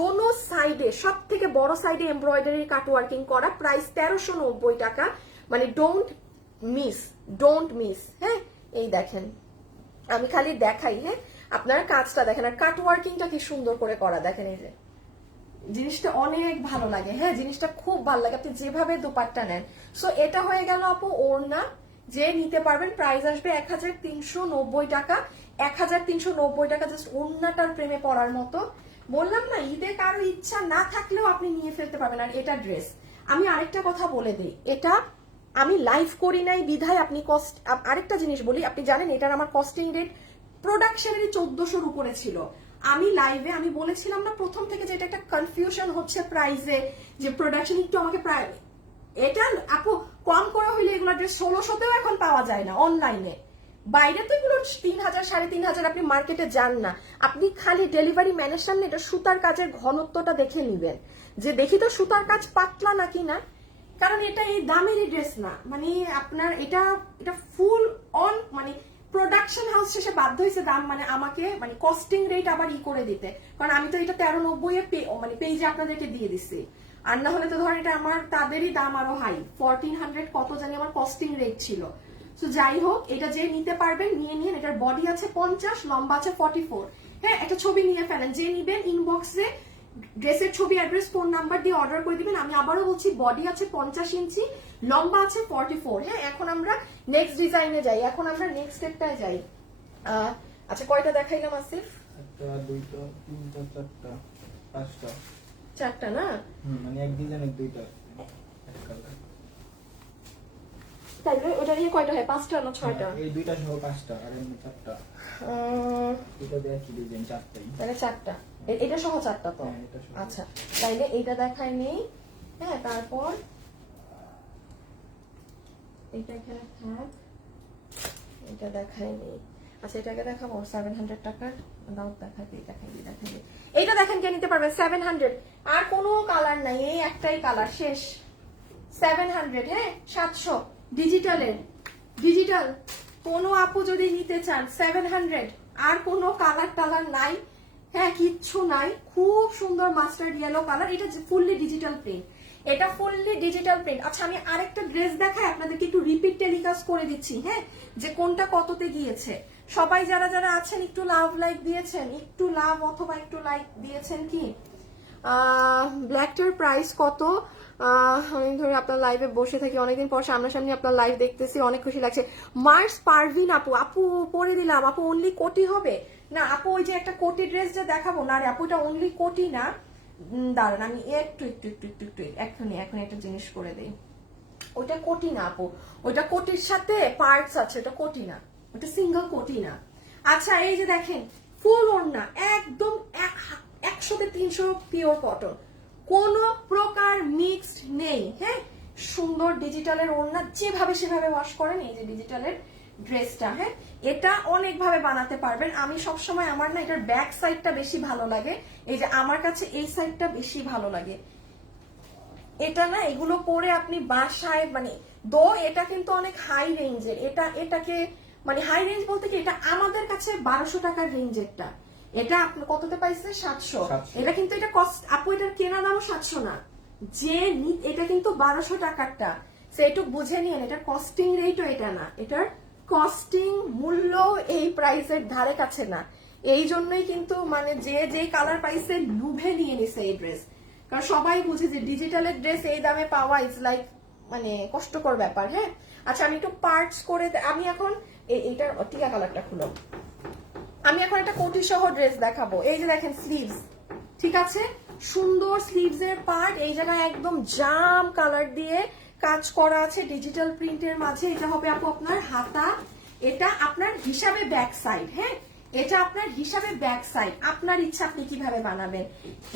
দোনো সাইডে, সব থেকে বড় সাইডে এমব্রয়ডারি কাটওয়ার্কিং করা, প্রাইস 1390 টাকা। মানে ডোন্ট মিস। হ্যাঁ, এই দেখেন, আমি খালি দেখাই। হ্যাঁ, আপনার কাজটা দেখেন আর কাটওয়ার্কিংটা কি সুন্দর করে করা, দেখেন। এই যে জিনিসটা অনেক ভালো লাগে। হ্যাঁ, জিনিসটা খুব ভালো লাগে আপনি যেভাবে দুপাট্টা নেন। সো এটা হয়ে গেল আপু ওড়না, যে নিতে পারবেন প্রাইস আসবে 1390 টাকা। 1390 টাকা জাস্ট ওড়নাটার প্রেমে পড়ার মতো। বললাম না, ঈদে কারো ইচ্ছা না থাকলেও আপনি নিয়ে ফেলতে পারবেন। আর এটা ড্রেস, আমি আরেকটা কথা বলে দিই, এটা আমি লাইভ করি নাই বিধায় আপনি কস্ট, আরেকটা জিনিস বলি, আপনি জানেন এটার আমার কস্টিং রেট প্রোডাকশনেরই 1400-র উপরে ছিল। আমি লাইভে আমি বলেছিলাম না প্রথম থেকে যে এটা একটা কনফিউশন হচ্ছে প্রাইসে, যে প্রোডাকশন একটু আমাকে প্রায়, এটা আপু কম করে হইলে এগুলো 1600-তেও এখন পাওয়া যায় না অনলাইনে। বাইরে তো এগুলো 3000 3500, আপনি মার্কেটে যান না, আপনি খালি ডেলিভারি ম্যানের সামনে এটা সুতার কাজের ঘনত্বটা দেখে নিবেন, যে দেখি তো সুতার কাজ পাতলা নাকি না। কারণ এটা এই দামেরই ড্রেস না, মানে আপনার এটা ফুল অন, মানে প্রোডাকশন হাউস শেষে বাধ্য হয়েছে দাম, মানে আমাকে মানে কস্টিং রেট আবার করে দিতে, কারণ আমি তো এটা 1390 মানে পেজে আপনাদেরকে দিয়ে দিচ্ছি। আর না হলে তো ধরেন এটা আমার তাদেরই দাম আরো হাই, 1400 কত জানি আমার কস্টিং রেট ছিল। তো যাই হোক, এটা যে নিতে পারবেন নিয়ে নিন। এটার বডি আছে 50, লম্বা আছে 44। হ্যাঁ, একটা ছবি নিয়ে ফেলেন, যে নিবেন ইনবক্সে ড্রেসের ছবি, অ্যাড্রেস, ফোন নাম্বার দিয়ে অর্ডার করে দিবেন। আমি আবারও বলছি, বডি আছে 50 ইঞ্চি, লম্বা আছে 44। হ্যাঁ, এখন আমরা নেক্সট ডিজাইনে যাই, এখন আমরা নেক্সট স্টেপটায় যাই। আচ্ছা, কয়টা দেখাইলাম আসিফ? একটা, দুইটা, তিনটা, চারটা, পাঁচটা, চারটা না? মানে এক ডিজাইনের দুইটা এক কালার। তাইলে ওটা নিয়ে কয়টা হয়? 5টা না 6টা? এই দুইটা সহ 5টা, আর এমনি 4টা। এটা দেখ কি ডিজাইন, 4টাই। তাহলে 4টা, এটা সহ 4টা তো? হ্যাঁ, এটা সহ। আচ্ছা, তাইলে এইটা দেখাই নেই। হ্যাঁ, তারপর এটা এখানে থাক, এটা দেখাই নেই। আচ্ছা, এটাকে দেখাবো 700 টাকার, দাও দেখাই দিই। এইটা দেখেন, কে নিতে পারবে? 700, আর কোনো কালার নাই, এই একটাই কালার, শেষ। 700, হ্যাঁ 700 ডিজিটাল কোনো আপু যদি নিতে চান 700, আর কোনো কালার টালার নাই। হ্যাঁ, কিচ্ছু নাই, খুব সুন্দর মাস্টার্ড ইয়েলো কালার, এটা ফুললি ডিজিটাল প্রিন্ট, এটা ফুললি ডিজিটাল প্রিন্ট। আচ্ছা, আমি আরেকটা ড্রেস দেখাই আপনাদেরকে, একটু রিপিট টেলিকাস্ট করে দিচ্ছি। হ্যাঁ, যে কোনটা কততে গিয়েছে। সবাই যারা যারা আছেন একটু লাভ লাইক দিয়েছেন, একটু লাভ অথবা একটু লাইক দিয়েছেন কি? ব্ল্যাকটার প্রাইস কত? আমি ধরে আপনার লাইভে বসে থাকি, অনেকদিন পর সামনাসামনি আপনার লাইভ দেখতেছি, অনেক খুশি লাগছে। মার্স পারভিন আপু পরে দিলাম। আপু অনলি কোটি হবে না আপু? ওই যে একটা কোটি ড্রেস যে দেখাবো না রে আপু, এটা অনলি কোটি না। দাঁড়ান, আমি একটু এখনই একটা জিনিস করে দেই। ওইটা কোটি না আপু, ওইটা কোটির সাথে পার্টস আছে, ওটা কোটি না, ওটা সিঙ্গেল কোটি না। আচ্ছা, এই যে দেখেন, ফুল ওড়না, একদম 100-তে 300 পিওর কটন, কোন প্রকার মিক্সড নেই। হ্যাঁ, সুন্দর ডিজিটালের ওড়না, যেভাবে সেভাবে ওয়াশ করেন। এই যে ডিজিটালের ড্রেসটা, হ্যাঁ, এটা অনেক ভাবে বানাতে পারবেন। আমি সবসময়, আমার না এটার ব্যাক সাইডটা বেশি ভালো লাগে, এই যে আমার কাছে এই সাইডটা বেশি ভালো লাগে। এটা না, এগুলো পরে আপনি বাসায়, মানে এটা কিন্তু অনেক হাই রেঞ্জের, এটাকে মানে হাই রেঞ্জ বলতে কি, এটা আমাদের কাছে 1200 টাকার রেঞ্জেরটা, এটা আপনি কততে পাইছে? 700। এটা কিন্তু এটা কস্ট আপু, এটার কেনা দামও 700 না, যে এটা কিন্তু 1200 টাকারটা। সেইটুক বুঝে নিন, এটার কস্টিং রেটও এটা না, এটার কস্টিং মূল্য এই প্রাইসের ধারে কাছে না। এই জন্যই কিন্তু মানে যে কালার পাইছে লুভে নিয়ে নিছে এই ড্রেস, কারণ সবাই বুঝে যে ডিজিটালের ড্রেস এই দামে পাওয়া ইজ লাইক মানে কষ্টকর ব্যাপার। হ্যাঁ, আচ্ছা আমি একটু পার্টস করে আমি এখন এইটার টিকা কালারটা খুলো, আমি এখন একটা কোটি সহ ড্রেস দেখাবো। এই যে দেখেন স্লিভস, ঠিক আছে, সুন্দর স্লিভস এর পার্ট, এই জায়গায় একদম জাম কালার দিয়ে কাজ করা আছে ডিজিটাল প্রিন্টের মাঝে। এটা হবে আপু আপনার হাতা, এটা আপনার হিসাবে ব্যাক সাইড। হ্যাঁ, এটা আপনার হিসাবে ব্যাক সাইড, আপনার ইচ্ছা আপনি কিভাবে বানাবেন।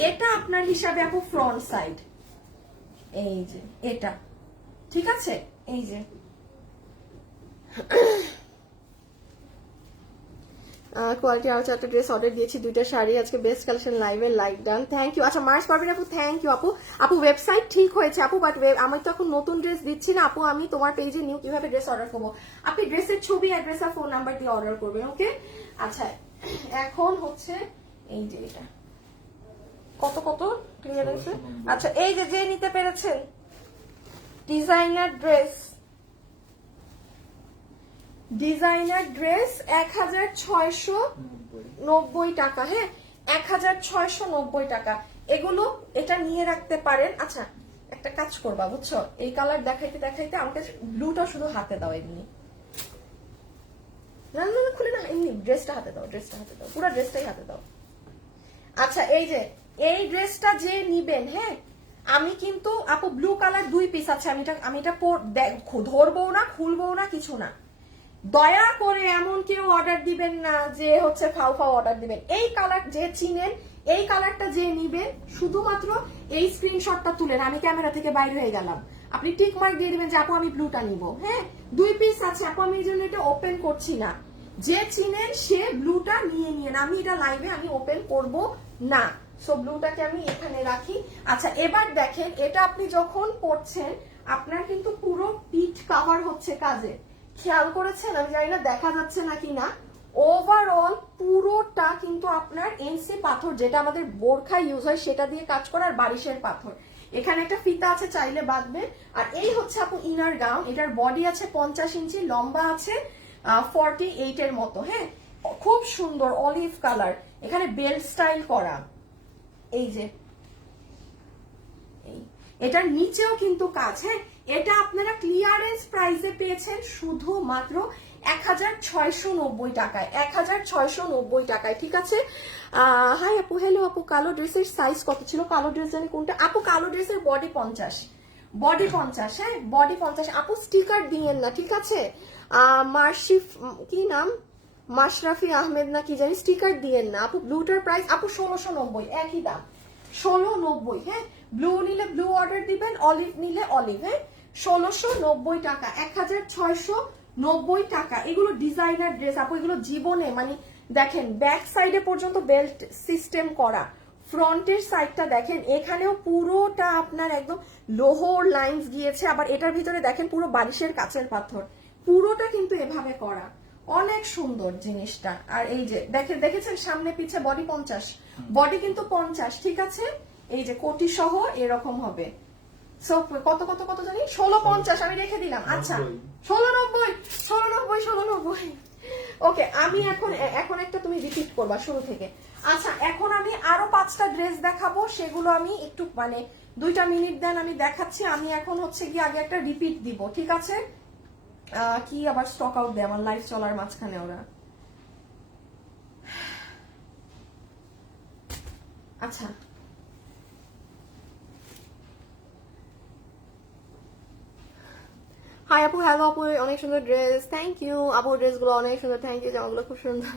এটা আপনার হিসাবে আপু ফ্রন্ট সাইড, এই যে এটা, ঠিক আছে, এই যে কোয়ালিটি আরো 4টা ড্রেস অর্ডার দিয়েছি, 2টা শাড়ি, আজকে বেস্ট কালেকশন লাইভে, লাইক ডান, থ্যাংক ইউ। আচ্ছা মার্চ পারবেন আপু, থ্যাংক ইউ আপু। আপু ওয়েবসাইট ঠিক হয়েছে আপু, বাট আমি তো এখন নতুন ড্রেস দিচ্ছি না আপু, আমি তোমার পেজে নিউ কিভাবে ড্রেস অর্ডার করবো, আপনি ড্রেসের ছবি, অ্যাড্রেস আর ফোন নাম্বার দিয়ে অর্ডার করবেন, ওকে। আচ্ছা এখন হচ্ছে এই যে এটা কত কত ক্লিয়ারেন্স, আচ্ছা এই যে নিতে পেরেছেন ডিজাইনার ড্রেস, ডিজাইনার ড্রেস 1690 টাকা। হ্যাঁ, 1690 টাকা, এগুলো এটা নিয়ে রাখতে পারেন। আচ্ছা একটা কাজ করবা বুঝছো, এই কালার দেখাইতে দেখাইতে আমাকে ব্লুটা শুধু হাতে দাও, এমনি না না খুলে না, এমনি ড্রেসটা হাতে দাও, ড্রেসটা হাতে দাও, পুরো ড্রেসটাই হাতে দাও। আচ্ছা এই যে এই ড্রেসটা যে নিবেন, হ্যাঁ আমি কিন্তু আপু ব্লু কালার 2 পিস আছে, আমি এটা ধরবো না, খুলবো না, কিছু না, দয়া করে এমন কেউ অর্ডার দিবেন না যে হচ্ছে ফাও অর্ডার দিবেন। এই কালার যে চিনেন, এই কালারটা যে নিবেন, শুধুমাত্র এই স্ক্রিনশটটা তুলেন, আমি ক্যামেরা থেকে বাইরে হয়ে গেলাম, আপনি টিক মার্ক দিয়ে দিবেন যে আপু আমি ব্লুটা নিব। হ্যাঁ 2 পিস আছে আপু, আমি এই জন্য এটা ওপেন করছি না, যে চিনেন সে ব্লুটা নিয়ে নিয়েন, আমি এটা লাইভে আমি ওপেন করব না, সো ব্লুটাকে আমি এখানে রাখি। আচ্ছা এবার দেখেন, এটা আপনি যখন পরছেন আপনার কিন্তু পুরো পিঠ কভার হচ্ছে কাজে, খেয়াল করেছেন, আমি জানি না দেখা যাচ্ছে নাকি না, ওভারঅল পুরোটা কিন্তু আপনার এনসি পাথর, যেটা আমাদের বোরখা ইউজ হয় সেটা দিয়ে কাজ করা, আর বারিশের পাথর, এখানে একটা ফিতা আছে চাইলে বাঁধবেন। আর এই হচ্ছে আপু ইনার গাউন, এটার বডি আছে 50 ইঞ্চি, লম্বা আছে 48 এর মতো। হ্যাঁ খুব সুন্দর অলিভ কালার, এখানে বেল্ট স্টাইল করা, এই যে এটার নিচেও কিন্তু কাজ। হ্যাঁ এটা আপনারা ক্লিয়ারেন্স প্রাইসে পেয়েছেন শুধুমাত্র 1690 টাকায়, 1690 টাকায়, ঠিক আছে। হাই আপু, হ্যালো আপু, কালো ড্রেসের সাইজ কত ছিল, কালো ড্রেস জানি কোনটা আপু, কালো ড্রেসের বডি 50, বডি 50, হ্যাঁ বডি 50 আপু, স্টিকার দিয়েন না, ঠিক আছে। মার্শিফ কি নাম, মাশরাফি আহমেদ না কি জানি, স্টিকার দিয়েন না আপু। ব্লুটার প্রাইস আপু 1690, একই দাম 1690। হ্যাঁ ব্লু নিলে ব্লু অর্ডার দিবেন, অলিভ নিলে অলিভ। হ্যাঁ 1690 টাকা, 1690 টাকা, এগুলো ডিজাইনার ড্রেস আপু, এগুলো জীবনে মানে দেখেন ব্যাক সাইডে পর্যন্ত বেল্ট সিস্টেম করা, ফ্রন্টের সাইডটা দেখেন, এখানেও পুরোটা আপনার একদম লোহর লাইন্স গিয়েছে, আবার এটার ভিতরে দেখেন পুরো বারিশের কাচের পাথর, পুরোটা কিন্তু এভাবে করা, অনেক সুন্দর জিনিসটা। আর এই যে দেখেছেন সামনে পিছে বডি 50, বডি কিন্তু 50, ঠিক আছে। এই যে কোটি সহ এরকম হবে, সো কত কত কত জানি 1650 আমি রেখে দিলাম। আচ্ছা 1690, ওকে। আমি এখন একটা তুমি রিপিট করবা শুরু থেকে। আচ্ছা এখন আমি আরো 5টা ড্রেস দেখাবো, সেগুলো আমি একটু মানে 2টা মিনিট দেন আমি দেখাচ্ছি। আমি এখন হচ্ছে কি আগে একটা রিপিট দিব, ঠিক আছে। কি আবার স্টক আউট দেয় আমার লাইভ চলার মাঝখানে ওরা। আচ্ছা হাই আপু, হ্যালো আপু, অনেক সুন্দর ড্রেস, থ্যাংক ইউ আপু, ড্রেসগুলো অনেক সুন্দর, থ্যাংক ইউ, জামাগুলো খুব সুন্দর।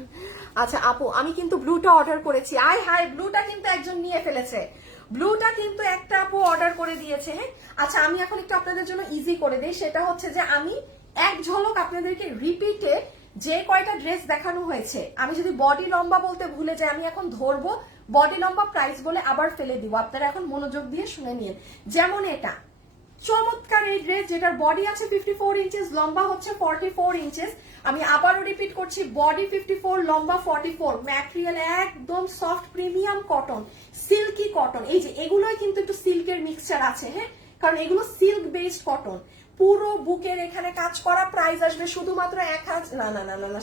আচ্ছা আপু আমি কিন্তু ব্লুটা অর্ডার করেছি, হাই ব্লুটা কিন্তু একজন নিয়ে ফেলেছে, ব্লুটা কিন্তু একটা আপু অর্ডার করে দিয়েছে। হ্যাঁ আচ্ছা আমি এখন একটু আপনাদের জন্য ইজি করে দিই, সেটা হচ্ছে যে আমি এক ঝলক আপনাদেরকে রিপিটে যে কয়টা ড্রেস দেখানো হয়েছে, আমি যদি বডি লম্বা বলতে ভুলে যাই, আমি এখন ধরবো বডি লম্বা প্রাইস বলে আবার ফেলে দিব, আপনারা এখন মনোযোগ দিয়ে শুনে নিন। যেমন এটা চমৎকার এই ড্রেস, যেটার বডি আছে 54 ইঞ্চেস, লম্বা হচ্ছে 44 ইঞ্চেস, আমি আবারও রিপিট করছি, বডি 54, লম্বা 44, ম্যাটেরিয়াল একদম soft premium cotton, silky cotton, এই যে এগুলোই কিন্তু একটু সিল্কের মিক্সচার আছে। হ্যাঁ কারণ এগুলো সিল্ক বেসড কটন, পুরো বুকের এখানে কাজ করা, প্রাইস আসবে শুধুমাত্র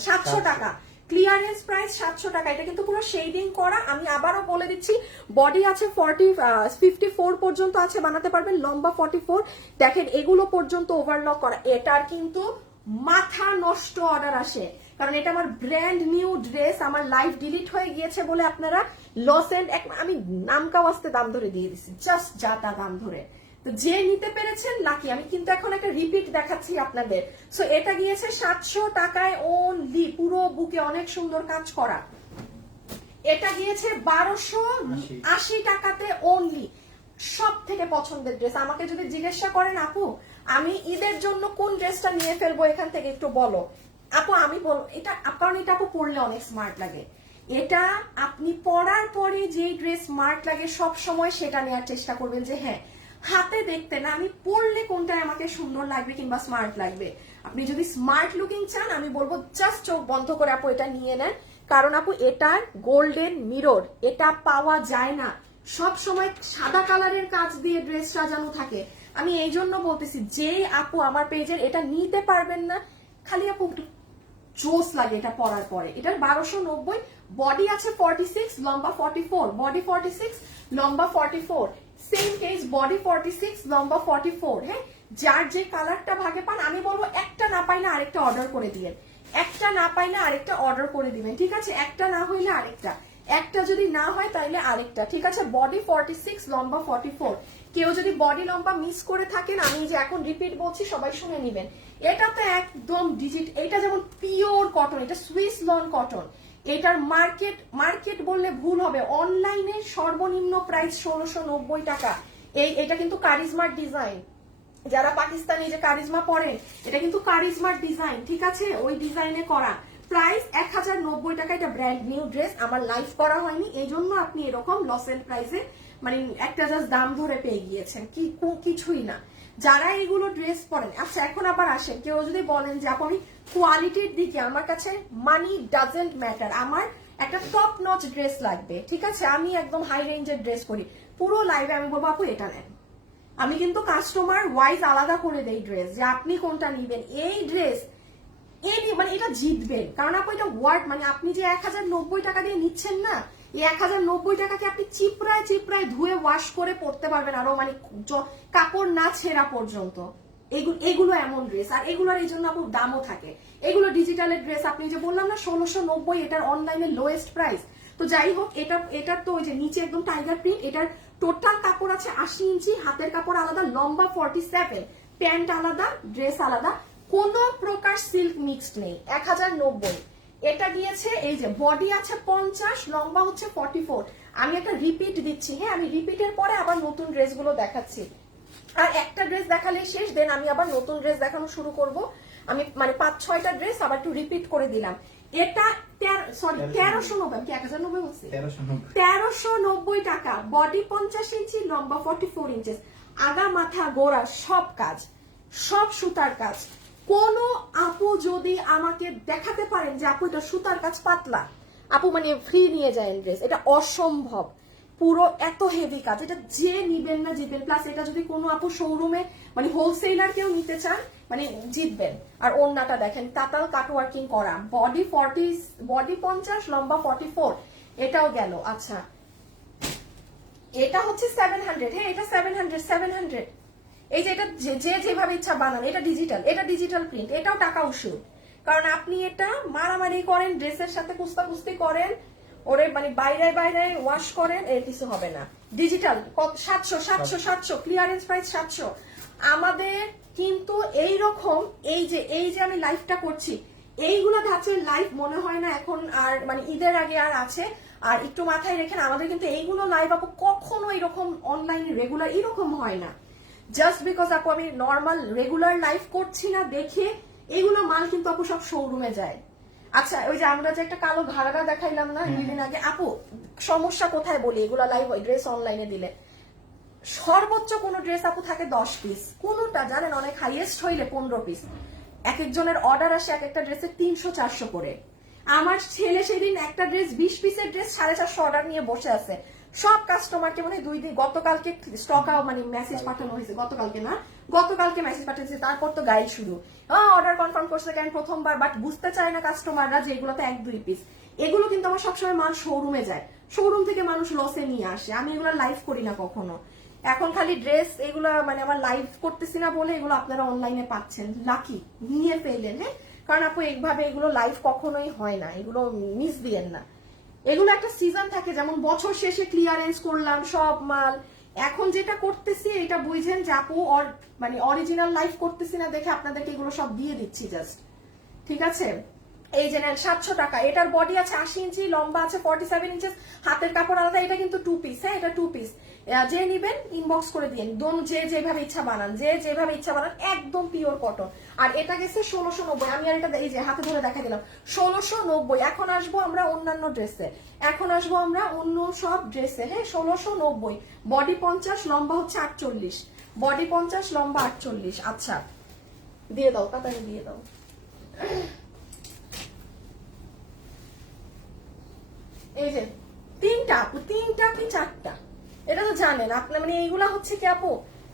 700 টাকা। ক্লিয়ারেন্স প্রাইস 700 টাকা। এটা কিন্তু পুরো শেডিং করা। আমি আবারও বলে দিচ্ছি, বডি আছে 54 পর্যন্ত আছে, বানাতে পারবেন, লম্বা 44। দেখেন এগুলো পর্যন্ত ওভারলক করা। এটার কিন্তু মাথা নষ্ট অর্ডার আসে, কারণ এটা আমার ব্র্যান্ড নিউ ড্রেস। আমার লাইফ ডিলিট হয়ে গিয়েছে বলে আপনারা লস এন্ড আমি নামকাও আসতে দাম ধরে দিয়ে দিচ্ছি, জাস্ট যা তা দাম ধরে। তো যে নিতে পেরেছেন লাকি। আমি কিন্তু এখন একটা রিপিট দেখাচ্ছি আপনাদের। সো এটা গিয়েছে 700 টাকায় অনলি, পুরো বুকে অনেক সুন্দর কাজ করা। এটা গিয়েছে 1280 টাকাতে অনলি। সব থেকে পছন্দের ড্রেস। আমাকে যদি জিজ্ঞাসা করেন আপু আমি ঈদের জন্য কোন ড্রেসটা নিয়ে ফেলবো এখান থেকে একটু বলো, আপু আমি এটা, কারণ এটা আপু পরলে অনেক স্মার্ট লাগে। এটা আপনি পরার পরে যে ড্রেস স্মার্ট লাগে সব সময় সেটা নেওয়ার চেষ্টা করবেন, যে হ্যাঁ হাতে দেখতে না, আমি পরলে কোনটা আমাকে সুন্দর লাগবে কিংবা স্মার্ট লাগবে। আপনি যদি স্মার্ট লুকিং চান আমি বলবো জাস্ট চোখ বন্ধ করে আপু এটা নিয়ে নেন, কারণ আপু এটার গোল্ডেন মিরর এটা পাওয়া যায় না। সব সময় সাদা কালারের কাজ দিয়ে ড্রেস সাজানো থাকে। আমি এই জন্য বলতেছি, যে আপু আমার পেজের এটা নিতে পারবেন না, খালি আপু জোস লাগে এটা পরার পরে। এটার 1290, বডি আছে 46, লম্বা 44, বডি 46, লম্বা 44, সেম কেস, বডি 46, লম্বা 44। হ্যাঁ, যার যে কালারটা ভাগে পান, আমি বলবো একটা না পাই না আরেকটা অর্ডার করে দিবেন, একটা না পাই না আরেকটা অর্ডার করে দিবেন, ঠিক আছে? একটা না হইলে আরেকটা, একটা যদি না হয় তাহলে আরেকটা, ঠিক আছে? বডি 46, লম্বা 44। কেউ যদি বডি লম্বা মিস করে থাকেন, আমি যে এখন রিপিট বলছি সবাই শুনে নিবেন, এটা তো একদম ডিজিট। এটা যেমন পিওর কটন, এটা সুইস লন কটন। এটার মার্কেট বললে ভুল হবে, অনলাইনে সর্বনিম্ন প্রাইস 1690 টাকা। এটা কিন্তু কারিজমার ডিজাইন। যারা পাকিস্তানি যে কারিজমা পরেন, এটা কিন্তু কারিজমার ডিজাইন, ঠিক আছে? ওই ডিজাইনে করা। প্রাইস 1090 টাকা। এটা ব্র্যান্ড নিউ ড্রেস, আমার লাইফ করা হয়নি, এই জন্য আপনি এরকম লস এন্ড প্রাইসে মানে একটা জাস্ট দাম ধরে পেয়ে গিয়েছেন, কিছুই না। যারা এইগুলো ড্রেস পরেন, আচ্ছা এখন আবার আসেন, কেউ যদি বলেন যে আপনি কোয়ালিটির দিকে, আমার কাছে মানি ডাজেন্ট ম্যাটার, আমার একটা টপ নচ ড্রেস লাগবে, ঠিক আছে? আমি একদম হাই রেঞ্জের ড্রেস করি, পুরো লাইভে আমি বলবো আপু এটা নেন। আমি কিন্তু কাস্টমার ওয়াইজ আলাদা করে দেই ড্রেস, যে আপনি কোনটা নিবেন। এই ড্রেস মানে এটা জিতবেন, কারণ আপু এটা ওয়ার্ড, মানে আপনি যে 1090 টাকা দিয়ে নিচ্ছেন না, এই 1090 টাকাকে আপনি চিপড়ায় ধুয়ে ওয়াশ করে পরতে পারবেন, আরো মানে কাপড় না ছেঁড়া পর্যন্ত। এগুলো এমন ড্রেস, আর এগুলোর এই জন্য আপু দামও থাকে। এগুলো ডিজিটালের ড্রেস, আপনি যে বললাম না 1690, এটার অনলাইনে লোয়েস্ট প্রাইস। তো যাই হোক, এটার তো ওই যে নিচে একদম টাইগার প্রিন্ট। এটার টোটাল কাপড় আছে 80 ইঞ্চি, হাতের কাপড় আলাদা, লম্বা 47, প্যান্ট আলাদা, ড্রেস আলাদা, কোন প্রকার সিল্ক মিক্সড নেই। 1090। এটা গিয়েছে, এই যে বডি আছে 50, লম্বা হচ্ছে 44। আমি একটা রিপিট দিচ্ছি, হ্যাঁ আমি রিপিটের পরে আবার নতুন ড্রেসগুলো দেখাচ্ছি। আর একটা ড্রেস দেখালে শেষ, দেন আমি আবার নতুন ড্রেস দেখানো শুরু করব। আমি মানে 5-6টা ড্রেস আবার একটু রিপিট করে দিলাম। এটা 1390, আমি কি 1090 বলছি? 1390 টাকা। বডি 50 ইঞ্চি, লম্বা 44 ইঞ্চি, আগা মাথা গোড়া সব কাজ, সব সুতার কাজ। কোন আপু যদি আমাকে দেখাতে পারেন যে আপু এটা সুতার কাজ পাতলা, আপু মানে ফ্রি নিয়ে যায় ড্রেস, এটা অসম্ভব। পুরো এত হেভি কাজ, এটা যে নিবেন না জিতবেন। প্লাস এটা যদি কোনো আপু শোরুমে মানে হোলসেলার কেউ নিতে চান, মানে জিতবেন। আর ওড়নাটা দেখেন, তাতাল কাটওয়ার্কিং করা, বডি 50, লম্বা 44। এটাও গেল। আচ্ছা এটা হচ্ছে 700, হ্যাঁ এটা 700। এই যে এটা যেভাবে ইচ্ছা বানান, এটা ডিজিটাল প্রিন্ট, এটাও টাকা উসুল। কারণ আপনি এটা মারামারি করেন, ড্রেসের সাথে কুস্তাকুস্তি করেন, ওরে মানে বাইরে ওয়াশ করেন, এর কিছু হবে না। Digital 700, clearance price 700। আমাদের কিন্তু এইরকম এই যে আমি লাইভটা করছি, এইগুলো ধাঁচের লাইভ মনে হয় না এখন আর, মানে ঈদের আগে আর আছে। আর একটু মাথায় রেখেন, আমাদের কিন্তু এইগুলো লাইভ আপু কখনো এরকম অনলাইনে রেগুলার এরকম হয় না। জাস্ট বিকজ আপু আমি নর্মাল রেগুলার লাইভ করছি না দেখে এগুলো মাল কিন্তু আপু সব শোরুমে যায়। আচ্ছা ওই যে আমরা যে একটা কালো ঘাড়া দেখাইলাম না দুদিন আগে, আপু সমস্যা কোথায় বলি, এগুলো লাইভ হয় ড্রেস অনলাইনে দিলে সর্বোচ্চ কোন ড্রেস আপু থাকে 10 পিস, কোনটা জানেন অনেক হাইয়েস্ট হইলে 15 পিস। এক একজনের অর্ডার আসে এক একটা ড্রেসের 300-400 করে। আমার ছেলে সেদিন একটা ড্রেস 20 পিসের ড্রেস 450 অর্ডার নিয়ে বসে আছে। সব কাস্টমারকে মানে 2 দিন গতকালকে স্টক আউট মানে মেসেজ পাঠানো হয়েছে, গতকালকে না, গতকালকে মেসেজ পাঠিয়েছে, তারপর তো গাইড শুরু, অর্ডার কনফার্ম করছে কেন প্রথমবার, বাট বুঝতে চায় না কাস্টমাররা যে এগুলোতে 1-2 পিস। এগুলো কিন্তু আমার সবসময় মাল শোরুমে যায়, শোরুম থেকে মানুষ লসে নিয়ে আসে, আমি এগুলো লাইভ করি না কখনো। এখন খালি ড্রেস এগুলো মানে আমার লাইভ করতেছি না বলে এগুলো আপনারা অনলাইনে পাচ্ছেন, লাকি নিয়ে ফেললেন। হ্যাঁ, কারণ আপু এইভাবে এগুলো লাইভ কখনোই হয় না, এগুলো মিস দিয়েন না। এগুলো একটা সিজন থাকে, যেমন বছর শেষে ক্লিয়ারেন্স করলাম সব মাল, এখন যেটা করতেছি এটা বুঝেন যে আপু মানে অরিজিনাল লাইভ করতেছি না দেখে আপনাদেরকে এগুলো সব দিয়ে দিচ্ছি জাস্ট, ঠিক আছে। এই যে নেন 700 টাকা, এটার বডি আছে 80 ইঞ্চি, লম্বা আছে 47 ইঞ্চেস, হাতের কাপড় আলাদা, এটা কিন্তু 2 পিস। হ্যাঁ, এটা 2 পিস, যে নিবেন ইনবক্স করে দিন, যে যেভাবে ইচ্ছা বানান, যে যেভাবে ইচ্ছা বানান, একদম পিওর কটন। আর এটা গেছে 1690, আমি আর এটা এই যে হাতে ধরে দেখা দিলাম 1690। এখন আসবো আমরা অন্যান্য ড্রেসে, এখন আসবো আমরা অন্য সব ড্রেসে। হ্যাঁ, 1690, বডি 50, লম্বা হচ্ছে 48, বডি 50, লম্বা 48। আচ্ছা দিয়ে দাও, তাড়াতাড়ি দিয়ে দাও। এই যে 3টা আপু, 3টা কি 4টা, এটা তো জানেন আপনার, মানে এইগুলা হচ্ছে কি আপু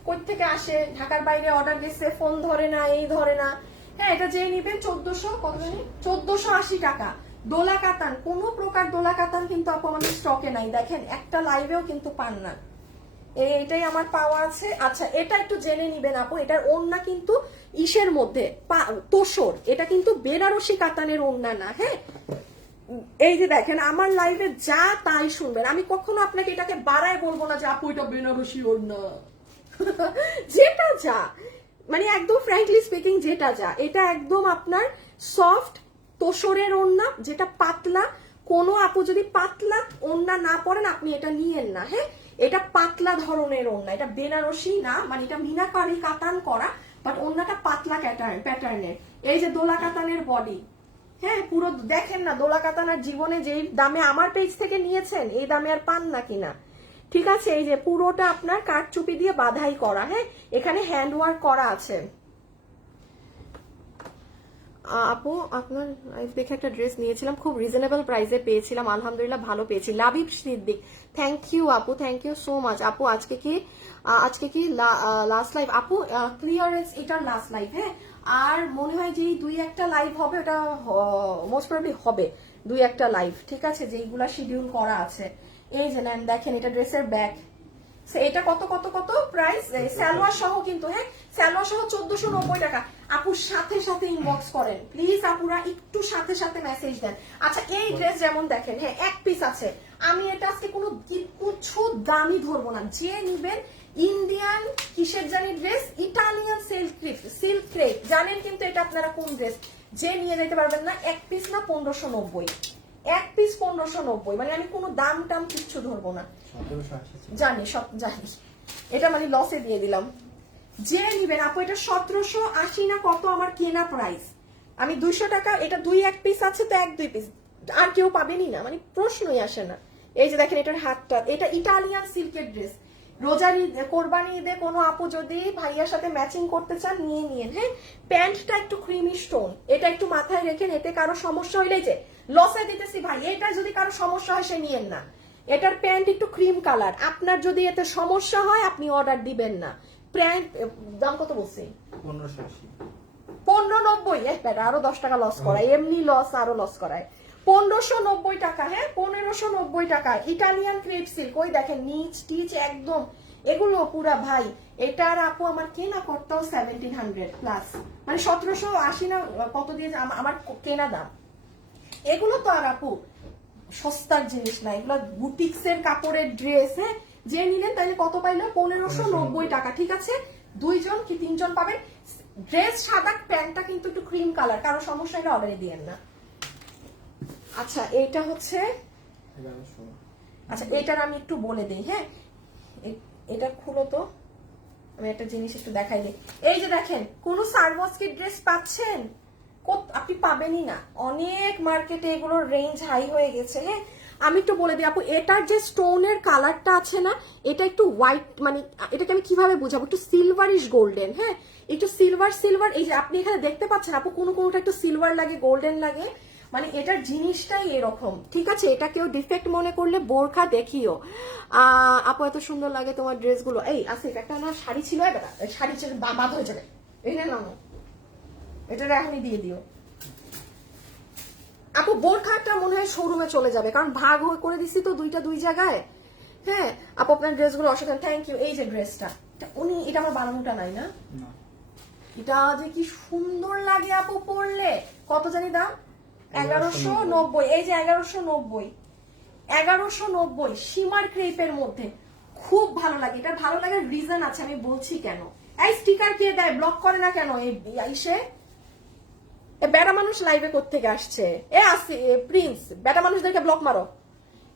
কই থেকে আসে, ঢাকার বাইরে অর্ডার গেছে, ফোন ধরে না, এই ধরে না। হ্যাঁ, এটা যে নিবেন 1400, কত জানি 1480 টাকা। দোলা কাতান, কোনো প্রকার দোলা কাতান কিন্তু আপু আমাদের স্টকে নাই, দেখেন একটা লাইভেও কিন্তু পান না, এটাই আমার পাওয়া আছে। আচ্ছা, এটা একটু জেনে নিবেন আপু, এটার ওড়না কিন্তু ইসের মধ্যে তোষর, এটা কিন্তু বেনারসি কাতানের ওড়না না। হ্যাঁ, এই যে দেখেন আমার লাইভে যা তাই শুনবেন, আমি কখনো আপনাকে এটাকে বাড়ায় বলবো না যে আপু এটা বেনারসি ওড়না যেটা যা মানে একদম ফ্র্যাঙ্কলি স্পিকিং যেটা যা, এটা একদম আপনার সফট তোষরের ওড়না, যেটা পাতলা। কোনো আপু যদি পাতলা ওড়না না পরেন আপনি এটা নিয়েন না। হ্যাঁ, এটা পাতলা ধরনের ওড়না, এটা বেনারসি না, মানে এটা মিনাকারি কাতান করা, বাট ওড়নাটা পাতলা প্যাটার্নের। এই যে দোলা কাতানের বডি, হ্যাঁ পুরো দেখেন না, দোলা কাতানার জীবনে যেই দামে আমার পেজ থেকে নিয়েছেন এই দামে আর পান না কিনা, ঠিক আছে। এই যে পুরোটা আপনার কাঠচুপি দিয়ে বাধাই করা, হ্যাঁ এখানে হ্যান্ড ওয়ার্ক করা আছে। আপু আপনার দেখে একটা ড্রেস নিয়েছিলাম, খুব রিজনেবল প্রাইসে পেয়েছিলাম, আলহামদুলিল্লাহ ভালো পেয়েছি। লাবিব সিদ্দিক, থ্যাংক ইউ আপু, থ্যাংক ইউ সো মাচ আপু। আজকে কি লাস্ট লাইভ আপু, ক্লিয়ারেন্স এটার লাস্ট লাইভ। হ্যাঁ, আর মনে হয় যে 2-1টা লাইভ হবে, ওটা মোস্ট প্রবাবলি হবে 2-1টা লাইভ, ঠিক আছে, যেইগুলা শিডিউল করা আছে। এই যে নেন দেখেন, এটা ড্রেসের ব্যাগ, এটা কত কত কত প্রাইস, সালোয়ার সহ কিন্তু। হ্যাঁ, সালোয়ার সহ 1490 টাকা। আপুর সাথে সাথে ইনবক্স করেন প্লিজ, আপুরা একটু সাথে সাথে মেসেজ দেন। আচ্ছা, এই ড্রেস যেমন দেখেন, হ্যাঁ 1 পিস আছে, আমি এটা আজকে কোনো কিছু দামি ধরবো না, যে নিবেন ইন্ডিয়ান কিসের জানি ড্রেস, ইটালিয়ান সিল্ক ক্রেপ জানেন, কিন্তু এটা আপনারা কোন ড্রেস, যে নিয়ে যেতে পারবেন না। 1 পিস না 1590, 1 পিস 1590, মানে আমি কোনো দাম টাম কিচ্ছু ধরবো না, জানি সব জানি, এটা মানে লসে দিয়ে দিলাম। যে নিবেন আপু, এটা 1780 না কত আমার কেনা প্রাইস, আমি 200 টাকা, এটা 2-1 পিস আছে তো 1-2 পিস, আর কেউ পাবেনই না, মানে প্রশ্নই আসে না। এই যে দেখেন এটার হাতটা, এটা ইটালিয়ান সিল্কের ড্রেস, রোজার ঈদ কোরবানি ঈদে কোনো আপু যদি ভাইয়ার সাথে ম্যাচিং করতে চান নিয়ে নিয়েন। হ্যাঁ, প্যান্টটা একটু ক্রিমি স্টোন, এটা একটু মাথায় রেখেন, এতে কারো সমস্যা হইলে যে লসে দিতেছি ভাই, এটা যদি কারো সমস্যা হয় সে নিয়েন না। এটার প্যান্ট একটু ক্রিম কালার, আপনার যদি এতে সমস্যা হয় আপনি অর্ডার দিবেন না। প্যান্ট দাম কত বলছি, 1590, আরো 10 টাকা লস করায়, এমনি লস আরো লস করায়। 1590 টাকা, হ্যাঁ 1590 টাকা, ইটালিয়ান ক্রেপ সিল্ক। ওই দেখেন নিচ টিচ একদম, এগুলো পুরা ভাই, এটার আপু আমার কেনা করতেও 1700 প্লাস, মানে 1780 না কত দিয়ে আমার কেনা দাম। এগুলো তো আর আপু সস্তার জিনিস না, এগুলো বুটিক্স এর কাপড়ের ড্রেস। হ্যাঁ, যে নিলেন তাহলে কত পাইলো, 1590 টাকা, ঠিক আছে। 2 জন কি 3 জন পাবেন। ড্রেস সাদা, প্যান্টটা কিন্তু একটু ক্রিম কালার, কারো সমস্যা হলে অর্ডারে দিয়েন না। আচ্ছা, এইটা হচ্ছে, আচ্ছা এটার আমি একটু বলে দিই। হ্যাঁ, এটা খুলো তো, আমি একটা জিনিস একটু দেখাই দিই। এই যে দেখেন, কোন সার্ভসকি ড্রেস পাচ্ছেন, আপনি পাবেনই না, অনেক মার্কেটে এগুলোর রেঞ্জ হাই হয়ে গেছে। হ্যাঁ, আমি একটু বলে দিই আপু, এটার যে স্টোনের কালারটা আছে না, এটা একটু হোয়াইট, মানে এটাকে আমি কিভাবে বুঝাবো, একটু সিলভারিশ গোল্ডেন। হ্যাঁ, একটু সিলভার, এই যে আপনি এখানে দেখতে পাচ্ছেন আপু, কোনোটা একটু সিলভার লাগে, গোল্ডেন লাগে, মানে এটার জিনিসটাই এরকম, ঠিক আছে? এটা কেউ ডিফেক্ট মনে করলে বোরখা দেখিও। আপু এত সুন্দর লাগে তোমার ড্রেসগুলো। এই আসিফ একটা না শাড়ি ছিল, এটা শাড়ি ছিল বাদ হয়ে যাবে, এই না নাও, এটা এখনই দিয়ে দিও আপু। বোরখাটা মনে হয় শোরুমে চলে যাবে, কারণ ভাগ করে দিছি তো দুই জায়গায়। হ্যাঁ আপু আপনার ড্রেসগুলো অসাধারণ, থ্যাংক ইউ। এই যে ড্রেসটা, উনি এটা আমার বানানোটা নাই না, এটা যে কি সুন্দর লাগে আপু পরলে। কত জানি দাম? 1190। এই যে 1190 সীমার ক্রেপের মধ্যে খুব ভালো লাগে। এটা ভালো লাগার রিজন আছে, আমি বলছি কেন। এই স্টিকার কে দেয়, ব্লক করে না কেন? এই ইসে বেটা মানুষ লাইভে কোত্থেকে আসছে? প্রিন্স, বেটা মানুষদেরকে ব্লক মারো।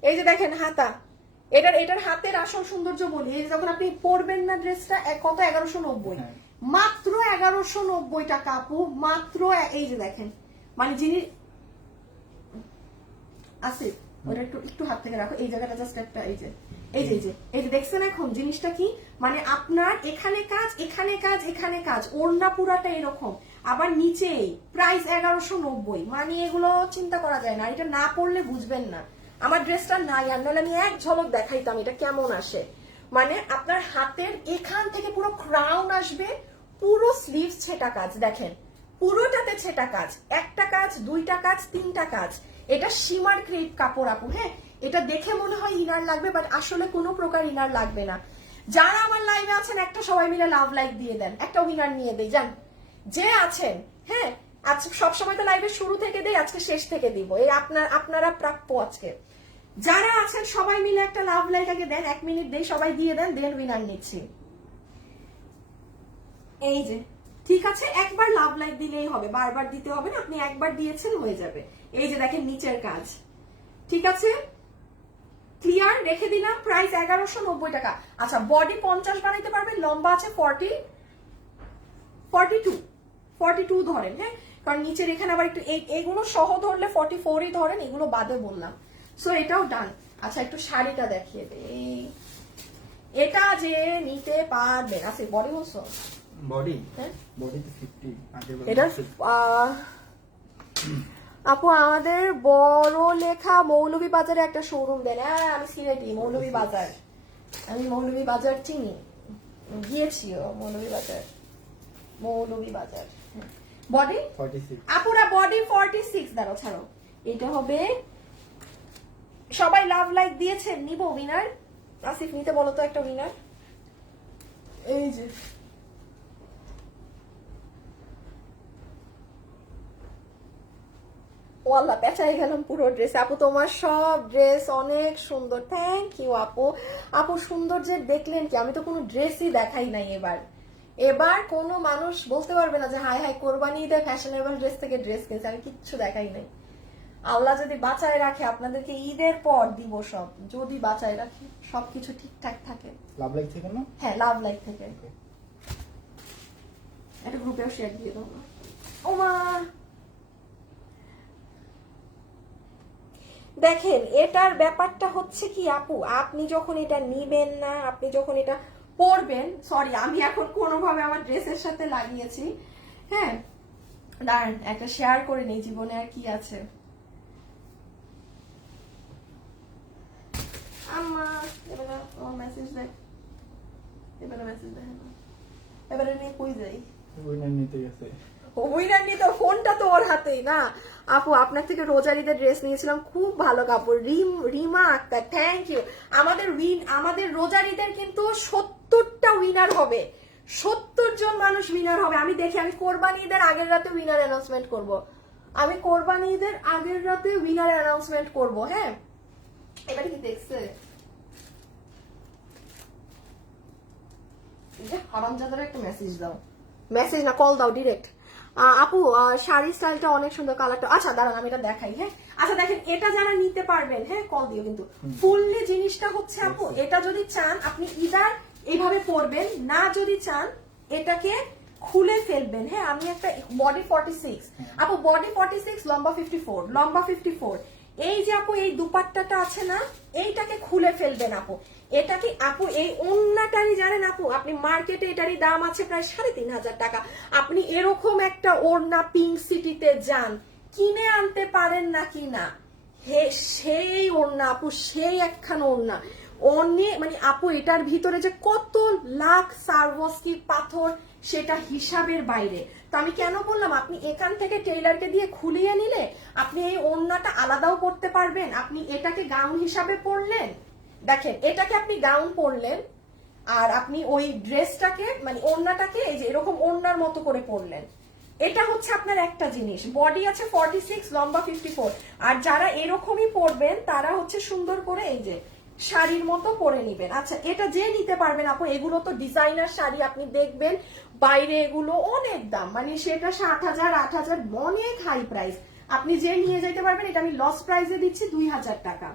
এই যে দেখেন হাতা, এটার হাতের আসল সৌন্দর্য বলি, এই যে যখন আপনি পরবেন না ড্রেসটা, কত? 1190, মাত্র 1190 টাকা আপু, মাত্র। এই যে দেখেন, মানে যিনি আছে ওটা একটু হাত থেকে রাখো, এই জায়গাটা জাস্ট একটা, এই যে দেখছেন এখন জিনিসটা কি? মানে আপনার এখানে কাজ, এখানে কাজ, এখানে কাজ, ওড়না পুরাটা এরকম, আবার নিচেই প্রাইস 1190। মানে এগুলো চিন্তা করা যায় না, এটা না পড়লে বুঝবেন না। আমার ড্রেসটা নাই, আর নাহলে আমি এক ঝলক দেখাইতাম এটা কেমন আসে। মানে আপনার হাতের এখান থেকে পুরো ক্রাউন আসবে, পুরো স্লিভস ছেটা কাজ, দেখেন পুরোটাতে ছেটা কাজ, একটা কাজ, দুইটা কাজ, তিনটা কাজ। এটা সীমার ক্রেপ কাপড় আপু। হ্যাঁ এটা দেখে মনে হয় ইনার লাগবে, বাট আসলে কোনো প্রকার ইনার লাগবে না। যারা আমার লাইভে আছেন একটা সবাই মিলে লাভ লাইক দিয়ে দেন, একটা উইনার নিয়ে দেই যান যে আছেন। হ্যাঁ আজকে সবসময় তো লাইভের শুরু থেকে দেই, আজকে শেষ থেকে দিব, এই আপনারা প্রাপ্য আজকে। যারা আছেন সবাই মিলে একটা লাভ লাইক আগে দেন, 1 মিনিট দেই, সবাই দিয়ে দেন, দেন উইনার নিচ্ছি। এই যে ঠিক আছে, একবার লাভ লাইক দিলেই হবে, বারবার দিতে হবে না, আপনি একবার দিয়েছেন হয়ে যাবে। এই যে দেখেন নিচের কাজ, ঠিক আছে ক্লিয়ার রেখে দিলাম, প্রাইস 1190 টাকা। আচ্ছা বডি 50 বানাইতে পারবেন, লম্বা আছে 42 ধরেন। হ্যাঁ কারণ নিচের এখানে আবার একটু এইগুলো সহ ধরলে 44ই ধরেন, এগুলো বাদে বললাম। সো এটাও ডান। আচ্ছা একটু শাড়িটা দেখিয়ে দেই, এটা যে নিতে পারবেন। আচ্ছা বডি বলছো, বডি বডিতে 50 এটা আপু আমাদের বড় লেখা মৌলভী বাজারে একটা শোরুম দেন। হ্যাঁ আমি সিলেটি, মৌলভী বাজার, আমি মৌলভী বাজার চিনি, গিয়েছিও মৌলভী বাজার। বডি 46 আপুরা বডি 46। দাঁড়াও ছাড়ো, এটা হবে। সবাই লাভ লাইক দিয়েছেন, নিব উইনার। আসিফ নিতে বলো তো একটা উইনার। এই যে ওয়াল্লা পেঁচাই গেলাম পুরো ড্রেস। আপু তোমার সব ড্রেস অনেক সুন্দর, থ্যাংক ইউ আপু। আপু সুন্দর যে দেখলেন কি, আমি তো কোনো ড্রেসই দেখাই নাই এবার কোনো মানুষ বলতে পারবে না যে হাই হাই কোরবানি ঈদে ফ্যাশনেবল ড্রেস থেকে ড্রেস কিনছে, আমি কিচ্ছু দেখাই নাই। আল্লাহ যদি বাঁচায় রাখে আপনাদেরকে ঈদের পর দিব সব, যদি বাঁচায় রাখে সবকিছু ঠিকঠাক থাকে। লাভ লাইক থেকে না? হ্যাঁ লাভ লাইক থেকে। একটা গ্রুপেও শেয়ার দিয়ে দেবো। ওমা দেখেন এটার ব্যাপারটা হচ্ছে কি আপু, আপনি যখন এটা নিবেন না, আপনি যখন এটা পরবেন, সরি আমি এখন কোনোভাবে আমার ড্রেসের সাথে লাগিয়েছি। হ্যাঁ দাঁড়ান একটা শেয়ার করে নেই, জীবনে আর কি আছে। এবারে নিয়ে কই যাই, নিতে গেছে ফোনটা তো ওর হাতেই না। আপু আপনার থেকে রোজার ঈদের ড্রেস নিয়েছিলাম, খুব ভালো কাপড়। Rima Akter thank you. আমাদের রোজার ঈদের কিন্তু 70টা উইনার হবে, 70 জন মানুষ উইনার হবে। আমি দেখি, আমি কোরবানি ঈদের আগের রাতে উইনার অ্যানাউন্সমেন্ট করব, হ্যাঁ এবারে কি দেখছে হারামজাদার একটা মেসেজ দাও, মেসেজ না কল দাও ডিরেক্ট। আপু শাড়ি স্টাইলটা অনেক সুন্দর, কালারটা। আচ্ছা দাঁড়ান আমি এটা দেখাই। হ্যাঁ আচ্ছা দেখেন এটা যারা নিতে পারবেন, হ্যাঁ কল দিও কিন্তু। ফুললি জিনিসটা হচ্ছে আপু, এটা যদি চান আপনি ইদার এইভাবে পরবেন, না যদি চান এটাকে খুলে ফেলবেন। হ্যাঁ আমি একটা বডি 46 আপু, বডি 46, লম্বা 54। এই যে আপু এই দুপাট্টাটা আছে না, এইটাকে খুলে ফেলবেন আপু। এটা কি আপু এই ওড়নাটারই জানেন আপু, আপনি মার্কেটে এটারই দাম আছে প্রায় 3500 টাকা। আপনি এরকম একটা ওড়না পিঙ্ক সিটিতে যান, কিনে আনতে পারেন নাকি না, হে সেই ওড়না আপু, সেই একখানা ওড়না অনেক, মানে আপু এটার ভিতরে যে কত লাখ সারভস্কি পাথর সেটা হিসাবের বাইরে। তো আমি কেন বললাম, আপনি এখান থেকে টেইলারকে দিয়ে খুলিয়ে নিলে আপনি এই ওড়নাটা আলাদাও করতে পারবেন। আপনি এটাকে গাউন হিসাবে পরলেন, দেখেন এটাকে আপনি গাউন পরলেন, আর আপনি ওই ড্রেসটাকে মানে ওড়নাটাকে এই যে এরকম ওড়নার মতো করে পরলেন। এটা হচ্ছে আপনার একটা জিনিস। বডি আছে 46, লম্বা 54। আর যারা এরকমই পরবেন তারা হচ্ছে সুন্দর করে এই যে শাড়ির মতো পরে নিবেন। আচ্ছা, এটা যে নিতে পারবেন আপু, এগুলো তো ডিজাইনার শাড়ি, আপনি দেখবেন বাইরে এগুলো অনেক দাম, মানে সেটা 7,000 8,000 অনেক হাই প্রাইস। আপনি যে নিয়ে যেতে পারবেন, এটা আমি লস প্রাইসে দিচ্ছি 2,000 টাকা।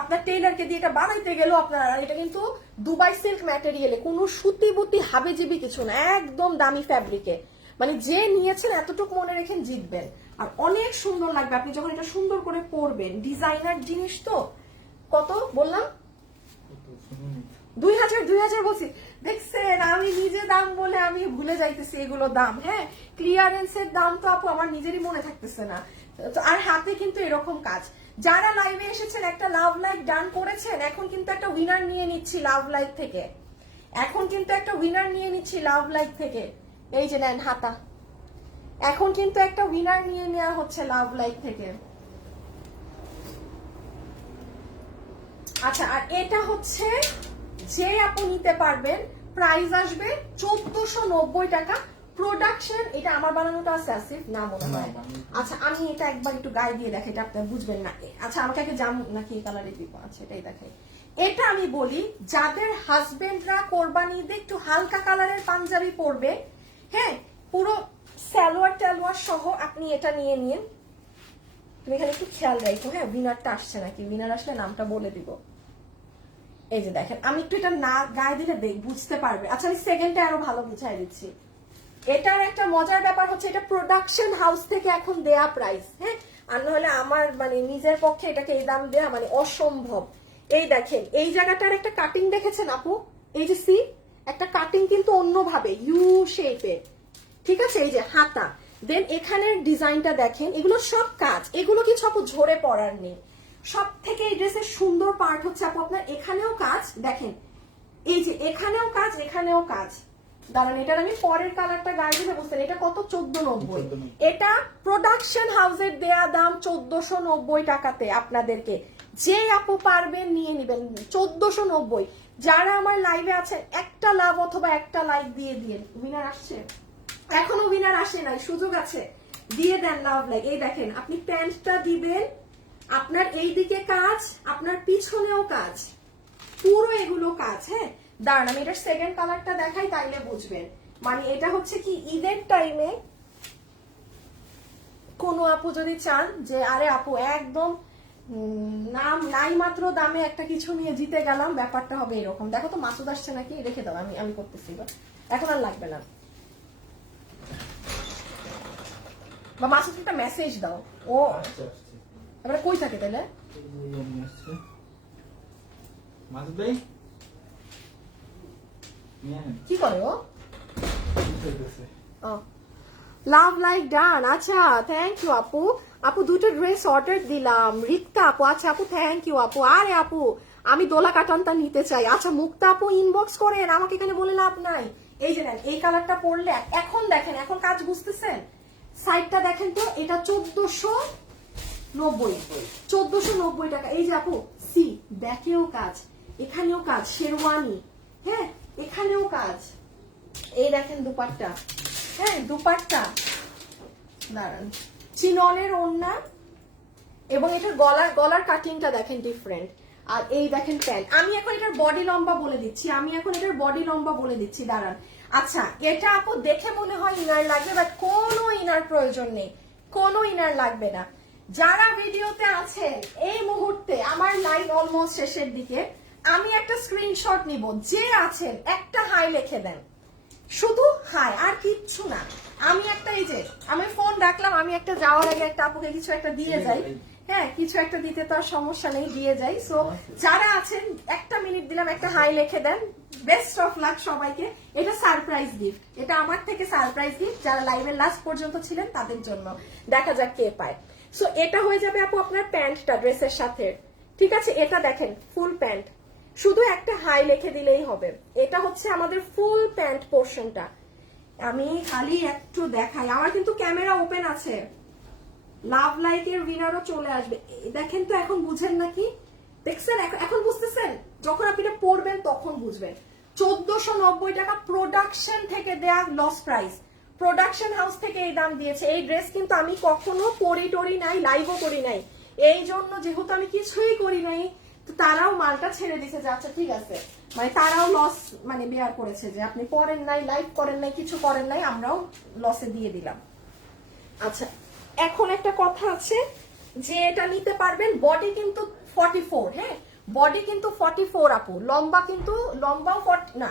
আপনার টেইলারকে দিয়ে এটা বানাইতে গেল আপনার, এটা কিন্তু দুবাই সিল্ক ম্যাটেরিয়ালে, কোনো সুতি বুতি হাবেজিবি কিছু না, একদম দামি ফ্যাব্রিকে। মানে যে নিয়েছেন এতটুকু মনে রেখেন জিতবেন। আর অনেক সুন্দর লাগবে আপনি যখন এটা সুন্দর করে পরবেন, ডিজাইনার জিনিস তো। কত বললাম? 2,000 বলছি। দেখছেন আমি নিজে দাম বলে আমি ভুলে যাইতেছি এগুলো দাম। হ্যাঁ, ক্লিয়ারেন্সের দাম তো আপু আমার নিজেরই মনে থাকতেছে না। আর হাতে কিন্তু এরকম কাজ। যারা লাইভে এসেছেন একটা লাভ লাইক ডান করেছেন, এখন কিন্তু একটা উইনার নিয়ে নিচ্ছি লাভ লাইক থেকে। এখন কিন্তু একটা উইনার নিয়ে নিচ্ছি লাভ লাইক থেকে। এই যে নেন হাতা, এখন কিন্তু একটা উইনার নিয়ে নেওয়া হচ্ছে লাভ লাইক থেকে। আচ্ছা, আর এটা হচ্ছে যে আপু নিতে পারবেন, প্রাইস আসবে 1490 টাকা। প্রোডাকশন এটা আমার বানানোটা আছে আসিফ না মনে হয়। আচ্ছা, আমি এটা একবার একটু গায়ে দিয়ে দেখাই, এটা আপনারা বুঝবেন না। আচ্ছা, আমাকে আগে জাম নাকি এই কালারে দিব। আচ্ছা, এটাই দেখাই। এটা আমি বলি যাদের হাজবেন্ডরা কোরবানি ঈদে একটু হালকা কালারের পাঞ্জাবি পরবে, হ্যাঁ, পুরো সালোয়ার টালোয়ার সহ আপনি এটা নিয়ে নিন। তুমি এখানে একটু খেয়াল রাখো, হ্যাঁ, উইনারটা আসছে নাকি, উইনার আসলে নামটা বলে দিব। এই যে দেখেন, আমি একটু এটা না গায়ে দিলে বুঝতে পারবে। আচ্ছা, আমি সেকেন্ডটা আরো ভালো বুঝাই দিচ্ছি। এটার একটা মজার ব্যাপার হচ্ছে এটা প্রোডাকশন হাউস থেকে এখন দেয়া প্রাইস, হ্যাঁ, আর নাহলে আমার মানে নিজের পক্ষে এটাকে এই দাম দেয়া মানে অসম্ভব। এই দেখেন এই জায়গাটার একটা কাটিং দেখেছেন আপু, এই যে সি একটা কাটিং কিন্তু অন্যভাবে ইউ শেপে, ঠিক আছে। এই যে হাতা, দেন এখানের ডিজাইনটা দেখেন, এগুলো সব কাজ, এগুলো কিছু আপু ঝরে পড়ার নেই। সব থেকে এই ড্রেসের সুন্দর পার্ট হচ্ছে আপু আপনার এখানেও কাজ দেখেন, এই যে এখানেও কাজ, এখানেও কাজ। দাঁড়ান, এটার আমি পরের কালারটা গায়ে দিলে বুঝতেন। এটা কত? 1490। এটা প্রোডাকশন হাউসের দেয়া দাম 1490 টাকাতে আপনাদেরকে। যে আপু পারবেন নিয়ে নিবেন 1490। যারা আমার লাইভে আছেন একটা লাভ অথবা একটা লাইক দিয়ে দিন। উইনার আসছে? এখনো উইনার আসে নাই, সুযোগ আছে, দিয়ে দেন লাভ লাইক। এই দেখেন আপনি প্যান্টটা দিবেন, আপনার এই দিকে কাজ, আপনার পিছনেও কাজ, পুরো এগুলো কাজ। হ্যাঁ, দাঁড়ান আমি এটার সেকেন্ড কালারটা দেখাই, তাইলে বুঝবেন। মানে এটা হচ্ছে কি ঈদের টাইমে কোন আপু যদি চান যে আরে আপু একদম নাম নাই মাত্র দামে একটা কিছু নিয়ে জিতে গেলাম, ব্যাপারটা হবে এরকম। দেখো তো মাসুদ আসছে নাকি, রেখে দাও, আমি করতেছি, এখন আর লাগবে না। বা মাসুদ একটা মেসেজ দাও, ও এবারে কই থাকে তাহলে? মাসুদ ভাই কি করে ও? Love like done. আচ্ছা, থ্যাংক ইউ আপু। আপু দুটো ড্রেস অর্ডার দিলাম। রিক্তা আপু, আচ্ছা আপু থ্যাংক ইউ আপু। আরে আপু আমি দোলা কাটানটা নিতে চাই। আচ্ছা, মুক্তা আপু ইনবক্স করেন, আমাকে এখানে বলে লাভ নাই। এই যে এই কালারটা পরলে এখন দেখেন, এখন কাজ বুঝতেছেন? সাইডটা দেখেন তো, এটা 1490 টাকা। এই যে আপু সি ব্যাকেও কাজ, এখানেও কাজ, শেরওয়ানি, হ্যাঁ এখানেও কাজ। এই দেখেন দুপাট্টা, হ্যাঁ দুপাট্টা, দাঁড়ান, চিননের ওড়না, এবং এটার গলার কাটিংটা দেখেন ডিফারেন্ট। আর এই দেখেন প্যান্ট। আমি এখন এটার বডি লম্বা বলে দিচ্ছি, দাঁড়ান। আচ্ছা, এটা আপু দেখে মনে হয় ইনার লাগবে, বাট কোনো ইনার প্রয়োজন নেই, কোনো ইনার লাগবে না। যারা ভিডিওতে আছেন এই মুহূর্তে, আমার লাইভ অলমোস্ট শেষের দিকে, আমি একটা স্ক্রিনশট নিব, যে আছেন একটা হাই লিখে দেন, শুধু হাই, আর কিচ্ছু না। আমি একটা এই যে আমি ফোন রাখলাম, আমি একটা যাওয়ার আগে একটা আপুকে কিছু একটা দিয়ে যাই, হ্যাঁ কিছু একটা দিতে তো আর সমস্যা নেই, দিয়ে যাই। সো যারা আছেন 1 মিনিট দিলাম, একটা হাই লিখে দেন, বেস্ট অফ লাক সবাইকে। এটা সারপ্রাইজ গিফট, এটা আমার থেকে সারপ্রাইজ গিফট যারা লাইভের লাস্ট পর্যন্ত ছিলেন তাদের জন্য। দেখা যাক কে পায়। সো এটা হয়ে যাবে আপু আপনার প্যান্টটা ড্রেসের সাথে, ঠিক আছে? এটা দেখেন ফুল প্যান্ট, শুধু একটা হাই লিখে দিলেই হবে। এটা হচ্ছে আমাদের ফুল প্যান্ট পোর্শনটা। আমি খালি একটু দেখাই, আমার কিন্তু ক্যামেরা ওপেন আছে। লাভ লাইকের উইনারও চলে আসবে। দেখেন তো এখন বুঝেন নাকি? দেখছেন এখন বুঝতেছেন? যখন আপনি এটা পড়বেন তখন বুঝবেন। 1490 টাকা প্রোডাকশন থেকে দেয়া লস প্রাইস, প্রোডাকশন হাউস থেকে এই দাম দিয়েছে। এই ড্রেস কিন্তু আমি কখনো পরি টরি নাই, লাইভও করি নাই। এই জন্য যেহেতু আমি কিছুই করি নাই, তো তারাও মালটা ছেড়ে দিছে যে আচ্ছা ঠিক আছে, মানে তারাও লস মানে বেয়ার করেছে যে আপনি পড়েন নাই, লাইভ করেন নাই, কিছু করেন নাই, আমরাও লসে দিয়ে দিলাম। আচ্ছা এখন একটা কথা আছে যে এটা নিতে পারবেন, বডি কিন্তু 44, হ্যাঁ বডি কিন্তু 44 আপু, লম্বা কিন্তু লম্বাও 40 না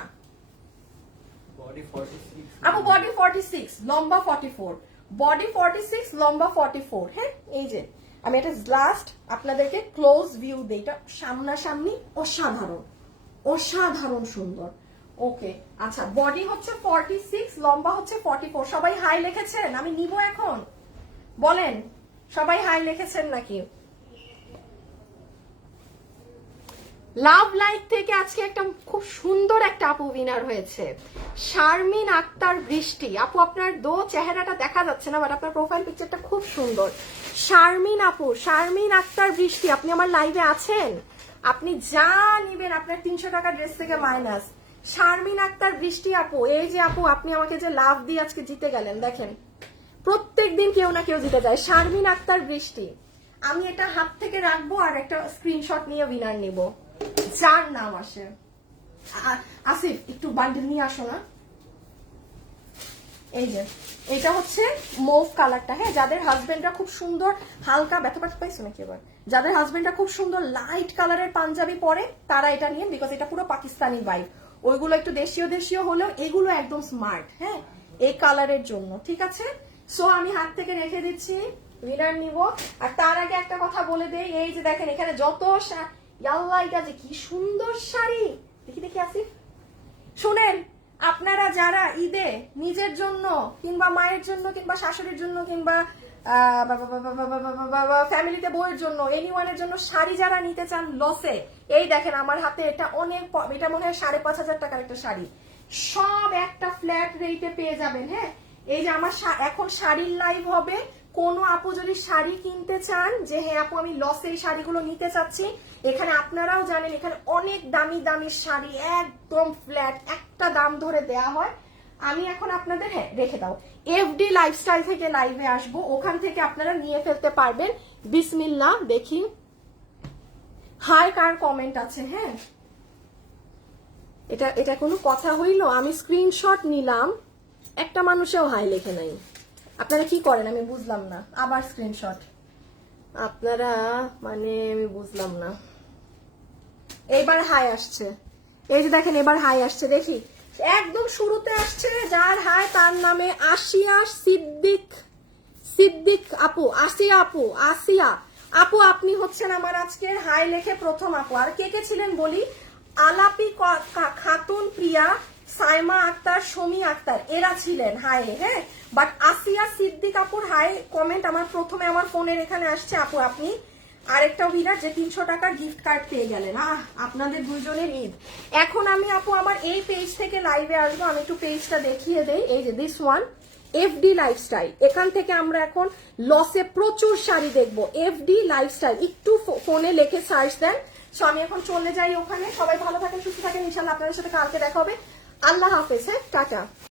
বডি 46 আপু, বডি 46 লম্বা 44, বডি 46 লম্বা 44, হ্যাঁ। এই যে আমি এটা লাস্ট আপনাদেরকে ক্লোজ ভিউ দেই, এটা সামনাসামনি অসাধারণ, অসাধারণ সুন্দর। ওকে আচ্ছা, বডি হচ্ছে 46, লম্বা হচ্ছে 44। সবাই হাই লিখেছেন? আমি নিব এখন, বলেন সবাই হাই লিখেছেন নাকি? লাভ লাইক থেকে আজকে একটা খুব সুন্দর একটা আপু উইনার হয়েছে, শারমিন আক্তার বৃষ্টি। আপু আপনার চেহারাটা দেখা যাচ্ছে না, বাট আপনার প্রোফাইল পিকচারটা খুব সুন্দর। শারমিন আপু, শারমিন আক্তার বৃষ্টি, আপনি আমার লাইভে আছেন? আপনি যা নিবেন আপনার 300 টাকা ড্রেস থেকে মাইনাস। শারমিন আক্তার বৃষ্টি আপু, এই যে আপু আপনি আমাকে যে লাভ দিয়ে আজকে জিতে গেলেন, দেখেন প্রত্যেকদিন কেউ না কেউ জিতে যায়। শারমিন আক্তার বৃষ্টি, আমি এটা হাত থেকে রাখবো আর একটা স্ক্রিনশট নিয়ে উইনার নিব, যার নাম আসে। আসিফ একটু বান্ডেল নিয়ে আসো না। এই যে এটা হচ্ছে মুভ কালারটা, হ্যাঁ যাদের হাজবেন্ডরা খুব সুন্দর হালকা ব্যথা পাইছো নাকি এবার, যাদের হাজবেন্ডরা খুব সুন্দর লাইট কালারের পাঞ্জাবি পরে তারা এটা নিয়ে, বিকজ এটা পুরো পাকিস্তানি ভাইব। ওইগুলো একটু দেশীয় দেশীয় হলেও এগুলো একদম স্মার্ট, হ্যাঁ এই কালারের জন্য, ঠিক আছে? সো আমি হাত থেকে রেখে দিচ্ছি, উইনার নিব। আর তার আগে একটা কথা বলে দেই, এই যে দেখেন এখানে যত ইয়াল্লা, এটা যে কি সুন্দর শাড়ি, দেখি দেখি আসিফ। শুনেন, আপনারা যারা ঈদে নিজের জন্য কিংবা মায়ের জন্য কিংবা শাশুড়ির জন্য কিংবা ফ্যামিলিতে বউয়ের জন্য, এনিওয়ানের জন্য শাড়ি যারা নিতে চান লসে, এই দেখেন আমার হাতে এটা অনেক, এটা মনে হয় 5,500 টাকার একটা শাড়ি, সব একটা ফ্ল্যাট রেটে পেয়ে যাবেন, হ্যাঁ। এই যে আমার এখন শাড়ির লাইভ হবে, কোন আপু যদি শাড়ি কিনতে চান যে হ্যাঁ আপু আমি লসে এই শাড়িগুলো নিতে চাচ্ছি, এখানে আপনারাও জানেন এখানে অনেক দামি দামি শাড়ি একদম ফ্ল্যাট একটা দাম ধরে দেয়া হয়। আমি এখন আপনাদের, হ্যাঁ রেখে দাও, এফডি লাইফস্টাইল থেকে লাইভে আসবো, ওখান থেকে আপনারা নিয়ে ফেলতে পারবেন। বিসমিল্লাহ, দেখি হাই কার কমেন্ট আছে, হ্যাঁ এটা কোনো কথা হইলো? আমি স্ক্রিনশট নিলাম, একটা মানুষেও হাই লেখে নাই। আপনারা কি করেন আমি বুঝলাম না, আবার স্ক্রিনশট আপনারা, মানে আমি বুঝলাম না। এইবার হাই আসছে, এই যে দেখেন এবার হাই আসছে, দেখি একদম শুরুতে আসছে যার হাই তার নামে আসিয়া সিদ্দিক, সিদ্দিক আপু, আসিয়া আপু, আসিয়া আপু আপনি হচ্ছেন আমার আজকের হাই লেখে প্রথম আপু। আর কে কে ছিলেন বলি, আলাপি খাতুন, প্রিয়া, সাইমা আক্তার, শমী আক্তার, এরা ছিলেন হাই, হ্যাঁ। বাট আসিয়া সিদ্দিক আপুর হাই কমেন্ট আমার প্রথমে আমার ফোনের এখানে আসছে। আপু আপনি আরেকটা উইনার যে 300 টাকার গিফট কার্ড পেয়ে গেলেন। আপনাদের দুইজনের ঈদ। এখন আমি আপু আমার এই পেজ থেকে লাইভে আসবো, আমি একটু পেজটা দেখিয়ে দেই। এই যে দিস ওয়ান এফডি লাইফস্টাইল, এখান থেকে আমরা এখন লসে প্রচুর শাড়ি দেখবো। এফডি লাইফস্টাইল, একটু ফোনে লিখে সার্চ দেন। সো আমি এখন চলে যাই ওখানে। সবাই ভালো থাকেন, সুস্থ থাকেন, ইনশাল্লাহ আপনাদের সাথে কালকে দেখা হবে। আল্লাহ হাফেজ, হ্যাঁ টাটা।